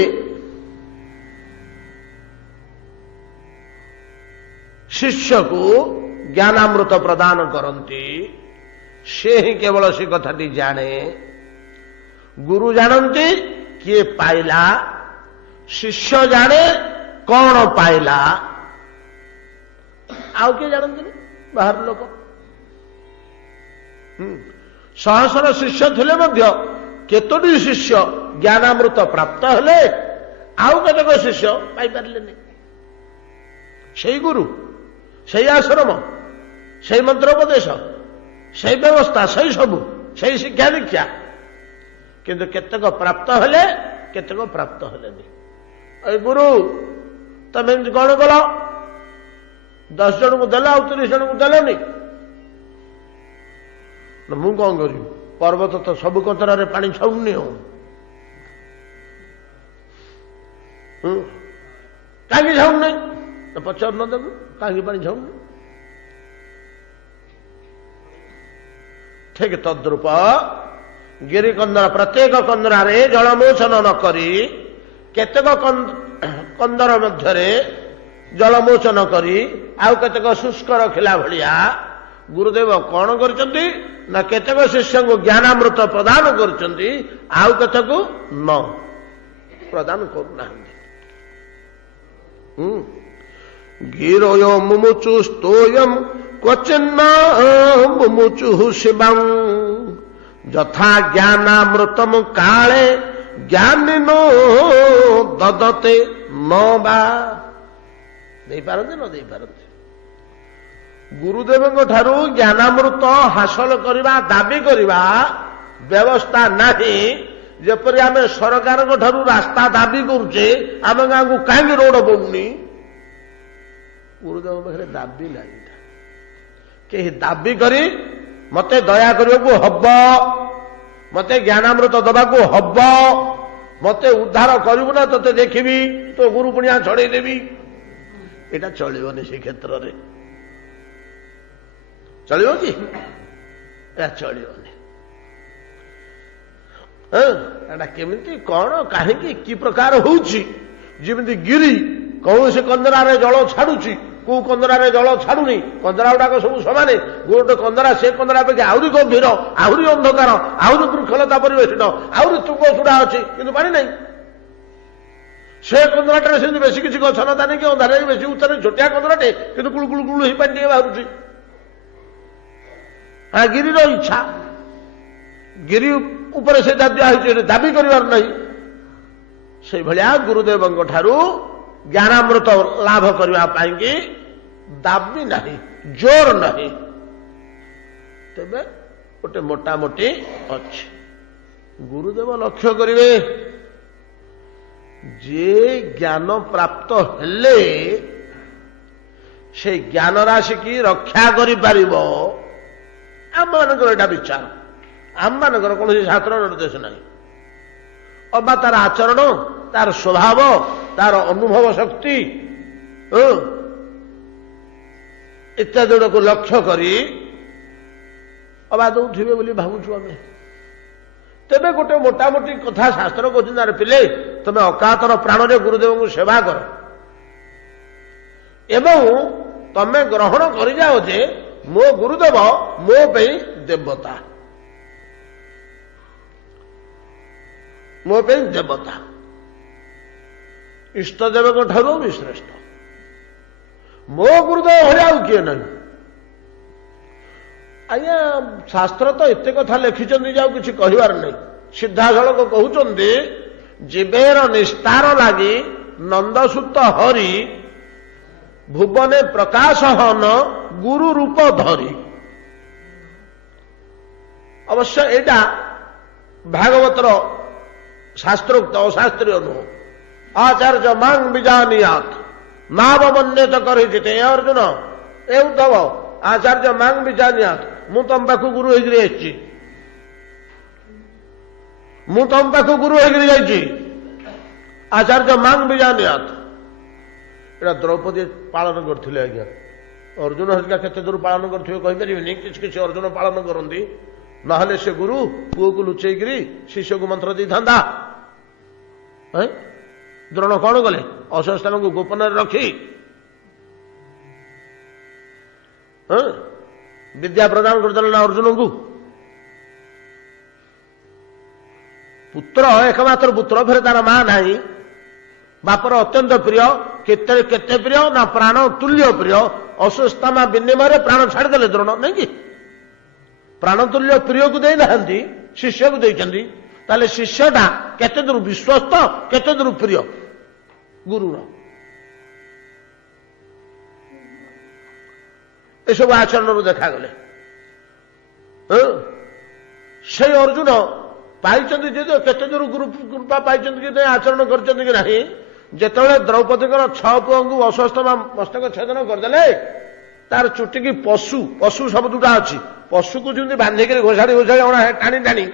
ଶିଷ୍ୟକୁ ଜ୍ଞାନାମୃତ ପ୍ରଦାନ କରନ୍ତି। ସେ ହିଁ କେବଳ ସେ କଥାଟି ଜାଣେ। ଗୁରୁ ଜାଣନ୍ତି କିଏ ପାଇଲା, ଶିଷ୍ୟ ଜାଣେ କଣ ପାଇଲା, ଆଉ କିଏ ଜାଣନ୍ତିନି, ବାହାର ଲୋକ। ସହସ୍ର ଶିଷ୍ୟ ଥିଲେ ମଧ୍ୟ କେତୋଟି ଶିଷ୍ୟ ଜ୍ଞାନାମୃତ ପ୍ରାପ୍ତ ହେଲେ, ଆଉ କେତେକ ଶିଷ୍ୟ ପାଇପାରିଲେନି। ସେଇ ଗୁରୁ, ସେଇ ଆଶ୍ରମ, ସେଇ ମନ୍ତ୍ରୋପଦେଶ, ସେଇ ବ୍ୟବସ୍ଥା, ସେଇ ସବୁ, ସେଇ ଶିକ୍ଷା ଦୀକ୍ଷା, କିନ୍ତୁ କେତେକ ପ୍ରାପ୍ତ ହେଲେ, କେତେକ ପ୍ରାପ୍ତ ହେଲେନି। ଏଇ ଗୁରୁ ତମେ ଏମିତି କଣ କଲ, 10 ଜଣଙ୍କୁ ଦେଲ ଆଉ 30 ଜଣଙ୍କୁ ଦେଲନି? ମୁଁ କଣ କରିବି, ପର୍ବତ ତ ସବୁ କତରାରେ ପାଣି ଛାଡୁନି। କାହିଁକି ଛାଡୁନି ପଚାରୁନ ତାକୁ, କାହିଁକି ପାଣି ଛାଡୁନି? ଠିକ ତଦ୍ରୂପ ଗିରି କନ୍ଦର, ପ୍ରତ୍ୟେକ କନ୍ଦରାରେ ଜଳମୋଚନ ନ କରି କେତେକ କନ୍ଦର ମଧ୍ୟରେ ଜଳମୋଚନ କରି ଆଉ କେତେକ ଶୁଷ୍କ ରଖିଲା ଭଳିଆ ଗୁରୁଦେବ କଣ କରିଛନ୍ତି ନା କେତେକ ଶିଷ୍ୟଙ୍କୁ ଜ୍ଞାନାମୃତ ପ୍ରଦାନ କରୁଛନ୍ତି, ଆଉ କେତେକ ନ ପ୍ରଦାନ କରୁନାହାନ୍ତି। ଗିରୋୟ ମୁମୁଚୁ ସ୍ତୋୟମ୍ କ୍ୱଚିନ୍ନ ମୁମୁଚୁ ଶିବଂ ଯଥା ଜ୍ଞାନାମୃତମ କାଳେ ଜ୍ଞାନିନୋ ଦଦତେ ନ ବା। ଦେଇପାରନ୍ତି ନ ଦେଇପାରନ୍ତି। ଗୁରୁଦେବଙ୍କ ଠାରୁ ଜ୍ଞାନାମୃତ ହାସଲ କରିବା, ଦାବି କରିବା ବ୍ୟବସ୍ଥା ନାହିଁ। ଯେପରି ଆମେ ସରକାରଙ୍କ ଠାରୁ ରାସ୍ତା ଦାବି କରୁଛେ, ଆମ ଗାଁକୁ କାହିଁକି ରୋଡ ପଡୁନି? ଗୁରୁଦେବଙ୍କ ପାଖରେ ଦାବି ନାହିଁ। କେହି ଦାବି କରି ମତେ ଦୟା କରିବାକୁ ହବ, ମତେ ଜ୍ଞାନାମୃତ ଦବାକୁ ହବ, ମତେ ଉଦ୍ଧାର କରିବୁ ନା ତତେ ଦେଖିବି, ତୋ ଗୁରୁ ପୁଣିଆ ଛଡେଇଦେବି, ଏଇଟା ଚଳିବନି। ସେ କ୍ଷେତ୍ରରେ ଚଳିବ କି? ଏହା ଚଳିବନି। ଏଟା କେମିତି କଣ କାହିଁକି କି ପ୍ରକାର ହଉଛି? ଯେମିତି ଗିରି କୌଣସି କନ୍ଦରାରେ ଜଳ ଛାଡୁଛି, କୋଉ କନ୍ଦରାରେ ଜଳ ଛାଡୁନି। କନ୍ଦରା ଗୁଡାକ ସବୁ ସମାନେ। ଗୋଟେ କନ୍ଦରା ସେ କନ୍ଦରା ଅପେକ୍ଷା ଆହୁରି ଗଭୀର, ଆହୁରି ଅନ୍ଧକାର, ଆହୁରି ବୃକ୍ଷଲତା ପରିବେଷିତ, ଆହୁରି ତୁକ ସୁଡା ଅଛି, କିନ୍ତୁ ପାଣି ନାହିଁ। ସେ କନ୍ଦରାଟାରେ ସେମିତି ବେଶୀ କିଛି ଗଛ ଲତା ନେଇକି ଅନ୍ଧାରରେ ବେଶୀ ଉଚ୍ଚରେ ଛୋଟିଆ କନ୍ଦରାଟେ, କିନ୍ତୁ କୁଳୁ କୁଳୁ କୁଳୁ ହେଇ ପାଣି ଟିକେ ବାହାରୁଛି। ଗିରିର ଇଚ୍ଛା, ଗିରି ଉପରେ ସେ ଦାବି ହେଇଛି, ଦାବି କରିବାର ନାହିଁ। ସେଇଭଳିଆ ଗୁରୁଦେବଙ୍କ ଠାରୁ ଜ୍ଞାନାମୃତ ଲାଭ କରିବା ପାଇଁକି ଦାବି ନାହିଁ, ଜୋର ନାହିଁ। ତେବେ ଗୋଟେ ମୋଟାମୋଟି ଅଛି। ଗୁରୁଦେବ ଲକ୍ଷ୍ୟ କରିବେ, ଯେ ଜ୍ଞାନ ପ୍ରାପ୍ତ ହେଲେ ସେ ଜ୍ଞାନ ରାଶିକି ରକ୍ଷା କରିପାରିବ। ଆମମାନଙ୍କର ଏଇଟା ବିଚାର। ଆମମାନଙ୍କର କୌଣସି ଶାସ୍ତ୍ର ନିର୍ଦ୍ଦେଶ ନାହିଁ। ଅବା ତାର ଆଚରଣ, ତାର ସ୍ୱଭାବ, ତାର ଅନୁଭବ ଶକ୍ତି ଇତ୍ୟାଦି ଗୁଡକୁ ଲକ୍ଷ୍ୟ କରି ଅବା ଦଉଥିବେ ବୋଲି ଭାବୁଛୁ ଆମେ। ତେବେ ଗୋଟେ ମୋଟାମୋଟି କଥା ଶାସ୍ତ୍ର କହୁଛନ୍ତି, ଆରେ ପିଲେ ତମେ ଅକାତର ପ୍ରାଣରେ ଗୁରୁଦେବଙ୍କୁ ସେବା କର ଏବଂ ତମେ ଗ୍ରହଣ କରିଯାଅ ଯେ ମୋ ଗୁରୁଦେବ ମୋ ପାଇଁ ଦେବତା, ମୋ ପାଇଁ ଦେବତା, ଇଷ୍ଟଦେବଙ୍କ ଠାରୁ ବି ଶ୍ରେଷ୍ଠ। ମୋ ଗୁରୁଦେବ ଭଳି ଆଉ କିଏ ନାହିଁ। ଆଜ୍ଞା ଶାସ୍ତ୍ର ତ ଏତେ କଥା ଲେଖିଛନ୍ତି ଯେ ଆଉ କିଛି କହିବାର ନାହିଁ। ସିଧାସଳଖ କହୁଛନ୍ତି ଜୀବେର ନିସ୍ତାର ଲାଗି ନନ୍ଦସୁତ ହରି ଭୁବନେ ପ୍ରକାଶ ହନ ଗୁରୁ ରୂପ ଧରି। ଅବଶ୍ୟ ଏଇଟା ଭାଗବତର ଶାସ୍ତ୍ରୋକ୍ତ, ଅଶାସ୍ତ୍ରୀୟ ନୁହଁ। ଆଚାର୍ଯ୍ୟ ମାଂ ବିଜାନିୟାତ ମାବମନ୍ୟତ କରିଚିତେ। ଏ ଅର୍ଜୁନ, ଏ ଉଦ୍ଧବ, ଆଚାର୍ଯ୍ୟ ମାଂ ବିଜାନିୟାତ, ମୁଁ ତମ ପାଖକୁ ଗୁରୁ ହେଇକିରି ଆସିଛି, ମୁଁ ତମ ପାଖକୁ ଗୁରୁ ହେଇକିରି ଯାଇଛି। ଆଚାର୍ଯ୍ୟ ମାଂ ବିଜାନିୟାତ ଏଇଟା ଦ୍ରୌପଦୀ ପାଳନ କରିଥିଲେ। ଆଜ୍ଞା ଅର୍ଜୁନ ହରିକା କେତେ ଦୂର ପାଳନ କରିଥିବେ କହିପାରିବିନି, କିଛି କିଛି ଅର୍ଜୁନ ପାଳନ କରନ୍ତି, ନହେଲେ ସେ ଗୁରୁ ପୁଅକୁ ଲୁଚେଇକିରି ଶିଷ୍ୟକୁ ମନ୍ତ୍ର ଦେଇଥାନ୍ତା। ଦ୍ରୋଣ କଣ କଲେ? ଅଶ୍ୱସ୍ଥାନକୁ ଗୋପନରେ ରଖି ବିଦ୍ୟା ପ୍ରଦାନ କରିଦେଲେ ନା ଅର୍ଜୁନଙ୍କୁ। ପୁତ୍ର ଏକମାତ୍ର ପୁତ୍ର, ଫେରେ ତାର ମା ନାହିଁ, ବାପର ଅତ୍ୟନ୍ତ ପ୍ରିୟ, କେତେ କେତେ ପ୍ରିୟ ନା ପ୍ରାଣ ତୁଲ୍ୟ ପ୍ରିୟ। ଅଶ୍ୱସ୍ଥାମା ବିନିମୟରେ ପ୍ରାଣ ଛାଡ଼ିଦେଲେ ଦ୍ରୋଣ, ନାଇଁ କି? ପ୍ରାଣ ତୁଲ୍ୟ ପ୍ରିୟକୁ ଦେଇନାହାନ୍ତି, ଶିଷ୍ୟକୁ ଦେଇଛନ୍ତି। ତାହେଲେ ଶିଷ୍ୟଟା କେତେ ଦୂର ବିଶ୍ୱସ୍ତ, କେତେ ଦୂର ପ୍ରିୟ ଗୁରୁର। ଏସବୁ ଆଚରଣରୁ ଦେଖାଗଲେ ସେଇ ଅର୍ଜୁନ ପାଇଛନ୍ତି ଯେ କେତେ ଦୂର ଗୁରୁ କୃପା ପାଇଛନ୍ତି କି ନାହିଁ, ଆଚରଣ କରିଛନ୍ତି କି ନାହିଁ। ଯେତେବେଳେ ଦ୍ରୌପଦୀଙ୍କର 6 ପୁଅଙ୍କୁ ଅଶ୍ୱସ୍ଥାମା ମସ୍ତକ ଛେଦନ କରିଦେଲେ, ତାର ଚୁଟିକି ପଶୁ, ପଶୁ ଶବ୍ଦଟା ଅଛି, ପଶୁକୁ ଯେମିତି ବାନ୍ଧିକିରି ଘୋଷାଡ଼ି ଘୋଷାଡ଼ି ଟାଣି ଟାଣି,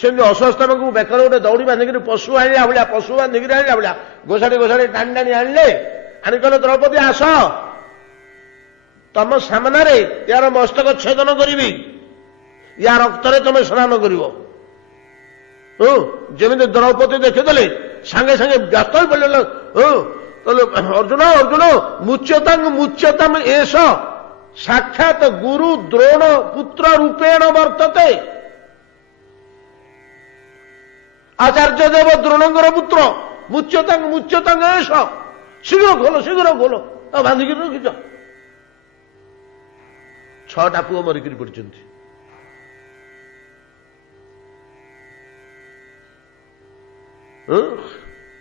ସେମିତି ଅଶ୍ୱସ୍ଥାମାଙ୍କୁ ବେକରେ ଗୋଟେ ଦୌଡ଼ି ବାନ୍ଧିକିରି ପଶୁ ଆଣିଲା ଭଳିଆ, ପଶୁ ବାନ୍ଧିକିରି ଆଣିଲା ଭଳିଆ ଘୋଷାଡ଼ି ଘୋଷାଡ଼ି ଟାଣି ଟାଣି ଆଣିଲେ। ଆଣି କହିଲେ ଦ୍ରୌପଦୀ ଆସ, ତମ ସାମ୍ନାରେ ୟାର ମସ୍ତକ ଛେଦନ କରିବି, ୟା ରକ୍ତରେ ତମେ ସ୍ନାନ କରିବ। ଯେମିତି ଦ୍ରୌପଦୀ ଦେଖିଦେଲେ ସାଙ୍ଗେ ସାଙ୍ଗେ ବ୍ୟସ୍ତ ହୋଇ ପଡ଼ିଲେ। ଅର୍ଜୁନ ଅର୍ଜୁନ ମୁଚ୍ୟତାଂ ମୁଚ୍ୟତାଂ ଏଷ ସାକ୍ଷାତ ଗୁରୁ ଦ୍ରୋଣ ପୁତ୍ର ରୂପେଣ ବର୍ତ୍ତତେ। ଆଚାର୍ଯ୍ୟ ଦେବ ଦ୍ରୋଣଙ୍କର ପୁତ୍ର, ମୁଚ୍ୟତାଂ ମୁଚ୍ୟତାଂ ଏଷ। ଶୀଘ୍ର ଖୋଲ, ଶୀଘ୍ର ଖୋଲ, ଆଉ ବାନ୍ଧିକିରି ରଖିଛ। 6ଟା ପୁଅ ମରିକିରି ପଡ଼ିଛନ୍ତି।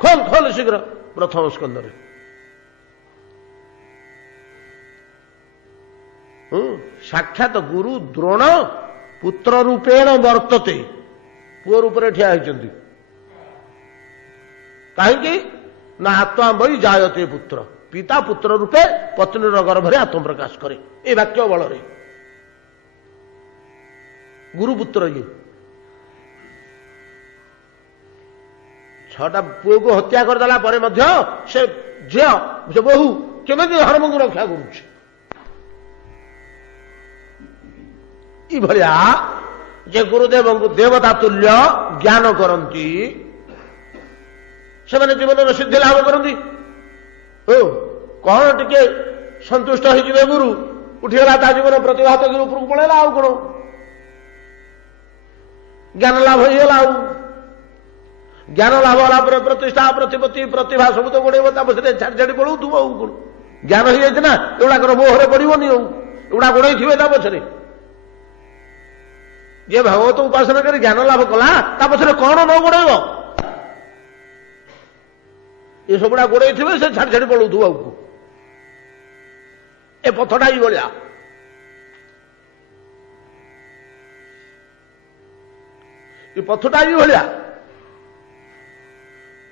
ଖୋଲ ଖୋଲ ଶୀଘ୍ର। ପ୍ରଥମ ସ୍କନ୍ଧରେ ସାକ୍ଷାତ ଗୁରୁ ଦ୍ରୋଣ ପୁତ୍ର ରୂପେଣ ବର୍ତ୍ତତେ, ପୁଅ ରୂପରେ ଠିଆ ହେଇଛନ୍ତି। କାହିଁକି ନା ଆତ୍ମା ବଇ ଜାୟତେ ପୁତ୍ର, ପିତା ପୁତ୍ର ରୂପେ ପତ୍ନୀର ଗର୍ଭରେ ଆତ୍ମପ୍ରକାଶ କରେ। ଏ ବାକ୍ୟ ବଳରେ ଗୁରୁପୁତ୍ର ଇଏ। 6ଟା ପୁଅକୁ ହତ୍ୟା କରିଦେଲା ପରେ ମଧ୍ୟ ସେ ଝିଅ, ସେ ବୋହୂ କେମିତି ଧର୍ମକୁ ରକ୍ଷା କରୁଛି। ଏଇଭଳିଆ ଯେ ଗୁରୁଦେବଙ୍କୁ ଦେବତା ତୁଲ୍ୟ ଜ୍ଞାନ କରନ୍ତି, ସେମାନେ ଜୀବନର ସିଦ୍ଧି ଲାଭ କରନ୍ତି। କଣ ଟିକେ ସନ୍ତୁଷ୍ଟ ହେଇଯିବେ ଗୁରୁ, ଉଠିଗଲା ତା ଜୀବନ ପ୍ରତିଭାତ ଉପରକୁ ପଳେଇଲା, ଆଉ କଣ ଜ୍ଞାନ ଲାଭ ହେଇଗଲା। ଆଉ ଜ୍ଞାନ ଲାଭ ହେଲା ପରେ ପ୍ରତିଷ୍ଠା, ପ୍ରତିପତ୍ତି, ପ୍ରତିଭା ସବୁ ତ ଗୋଡେଇବ, ତା ପଛରେ ଛାଡ଼ି ଛାଡ଼ି ପଳଉଥିବ। ଆଉ କଣ ଜ୍ଞାନ ହେଇଯାଇଛି ନା, ଏଗୁଡାକର ମୋହରେ ପଡିବନି। ଆଉ ଏଗୁଡା ଗୋଡେଇଥିବେ ତା ପଛରେ। ଯିଏ ଭଗବତ ଉପାସନା କରି ଜ୍ଞାନ ଲାଭ କଲା, ତା ପଛରେ କଣ ନ ଗୋଡେଇବ? ଏସବୁଗୁଡା ଗୋଡେଇଥିବେ, ସେ ଛାଡ଼ି ଛାଡ଼ି ପଳଉଥିବ। ଆଉ ଏ ପଥଟା ଏଇଭଳିଆ। ଏ ପଥଟା ଏଇଭଳିଆ।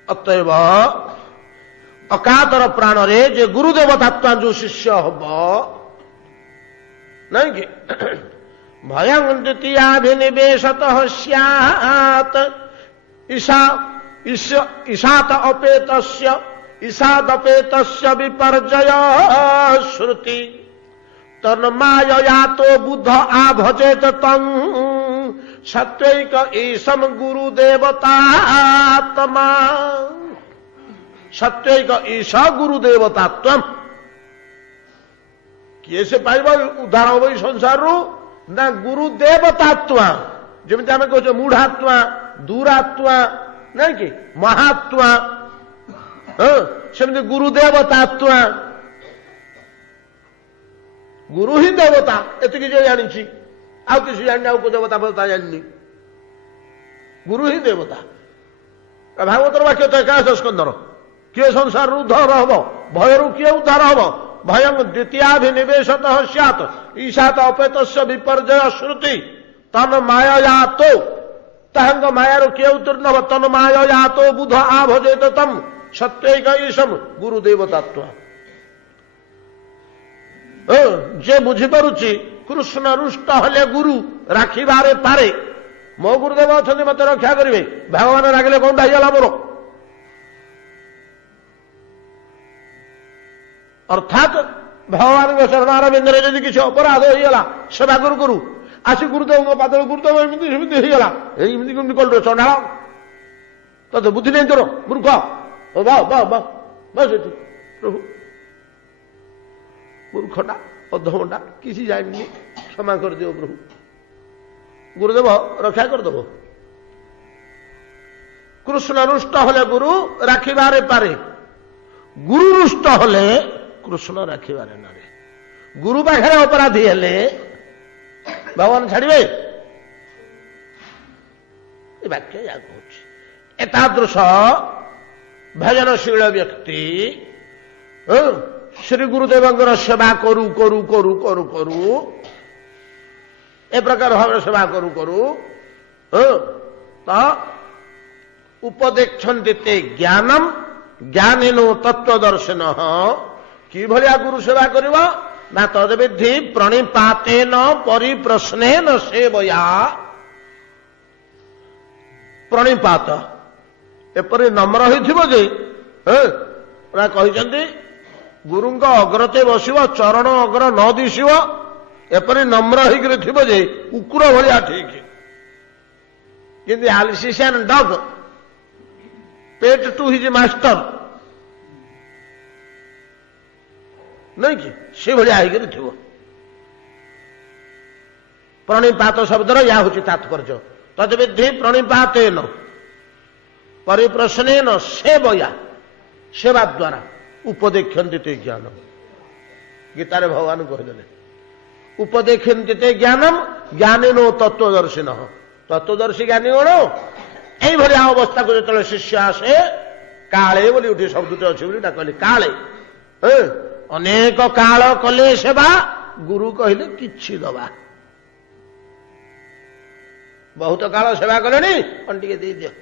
ଅତଏବ ଅକାତର ପ୍ରାଣରେ ଯେ ଗୁରୁଦେବ ତାତ୍ମା ଯୋଉ ଶିଷ୍ୟ ହବ, ନାଇଁ କି भयं द्वितीयाभिनिवेशतः स्यात् ईशादपेतस्य विपर्जय श्रुति तन्मायया तो बुद्ध आभजेत तं सत्वैक ईशम गुरुदेवतात्मा सत्वैक ईश गुरुदेवतात्वम किए से पाइब उद्धार हम ये संसार ना गुरुदेवतात्मा जमी आम कहे मूढ़ात्मा दूरात्मा नहीं कि महात्मा सेमती गुरुदेवतात्मा गुरु ही देवता एतिकी जो जानी आउ किसी जानी आउ को देवता फेवता जानी गुरु ही देवता भागवतर वाक्य तो एकादश स्कंदर किए संसार उद्धार हम भयर किए उद्धार हम भयं द्वितीयाभिनिवेशतः स्यात् ईशात अपेतस्य विपर्जय श्रुति तन माया तो तहंग मायार किए उत्तीर्ण हम तन माया तो बुध आभजेत तम सत्यैक ईशम गुरुदेवतात्व जे बुझीपारुची कृष्ण रुष्ट हेले गुरु राखिबारे पारे मो गुरुदेव अच्छा मत रक्षा करेंगे भगवान रागिले कौन होगा मोर अर्थात भगवान शरणारविंदे जदि किसी अपराध होगा सेवा करू करू आसी गुरुदेव पाद गुरुदेव एमती होगा एमती कमी कल चंडाल तो बुद्धि नहीं तोर मूर्ख बस प्रभु मूर्खटा अधमटा किसी जानी क्षमा कर दियो प्रभु गुरुदेव रक्षा करदेव कृष्ण रुष्ट हेले गुरु राखिबारे पारे गुरु रुष्ट हेले कृष्ण राखिबारे नारे गुरु पाखे अपराधी हेले भगवान छाड़े वाक्य या कह एतादृश भजनशील व्यक्ति श्री गुरुदेव सेवा करू करू करू करू करू ए प्रकार भाव सेवा करू करू तो उपदेक्षन्ति ते ज्ञानम ज्ञानिनो तत्वदर्शिन कि भलिया गुरु सेवा करिव ना तद्विधि प्रणिपातेन परिप्रश्नेन सेवया प्रणिपात एपरि नम्र होइथिबो जे कहते गुरुंग अग्रते बसिव चरण अग्र न दिशिव एपरि नम्र होकर थी जे कुकुर भाया ठीक किंतु आलसिसियन डग पेट टू हिज मास्टर नहीं कि से भाया होकर थी प्रणिपात शब्दर या हूँ तात्पर्य तद्विधि प्रणिपातेन परिप्रश्नेन सेवया सेवा द्वारा उपदेक्षन्ति ते ज्ञानम गीतारे भगवान कहदेले उपदेक्षन्ति ते ज्ञानम ज्ञानिनो तत्वदर्शिन तत्वदर्शी ज्ञानी गण यही अवस्था को जो शिष्य आसे काले बोली उठी शब्दटे अच्छे बोली कहले काले अनेक काल कले सेवा गुरु कहले किछि दबा बहुत काल सेवा कले टे दे दियो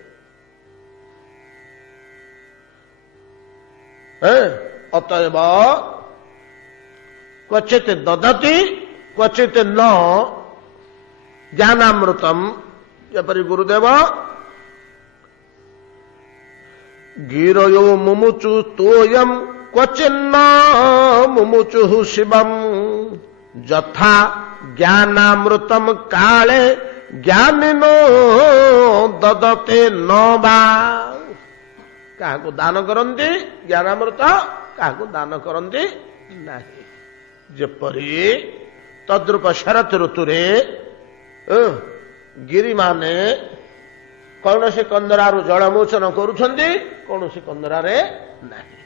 अतएव क्वचित ददति क्वचित न ज्ञानामृतम जपरि गुरुदेव गिरयो मुमुचु तोयम क्वचिन्न मुमुचु शिवम जथा ज्ञानामृतम काले ज्ञानिनो ददते न बा क्या दान करती ज्ञानामृत क्या दान करती नहीं जपरी तद्रूप शरत ऋतु गिरी माने कौन से कंदरारू जलमोचन करुछंती कौन से कंदरारे नहीं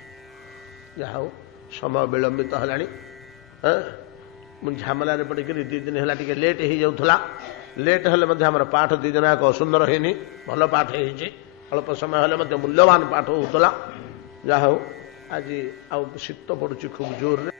जाओ समय विलंबित हलानी झामलारे पड़क दी दिन है टे लेट हो जाऊला लेट हेले आम पाठ दी दिन याक असुंदर है भल पाठ हो अल्प समय हेले मूल्यवान पाठ होता जहा आज शीत पड़ुची खूब जोर रे।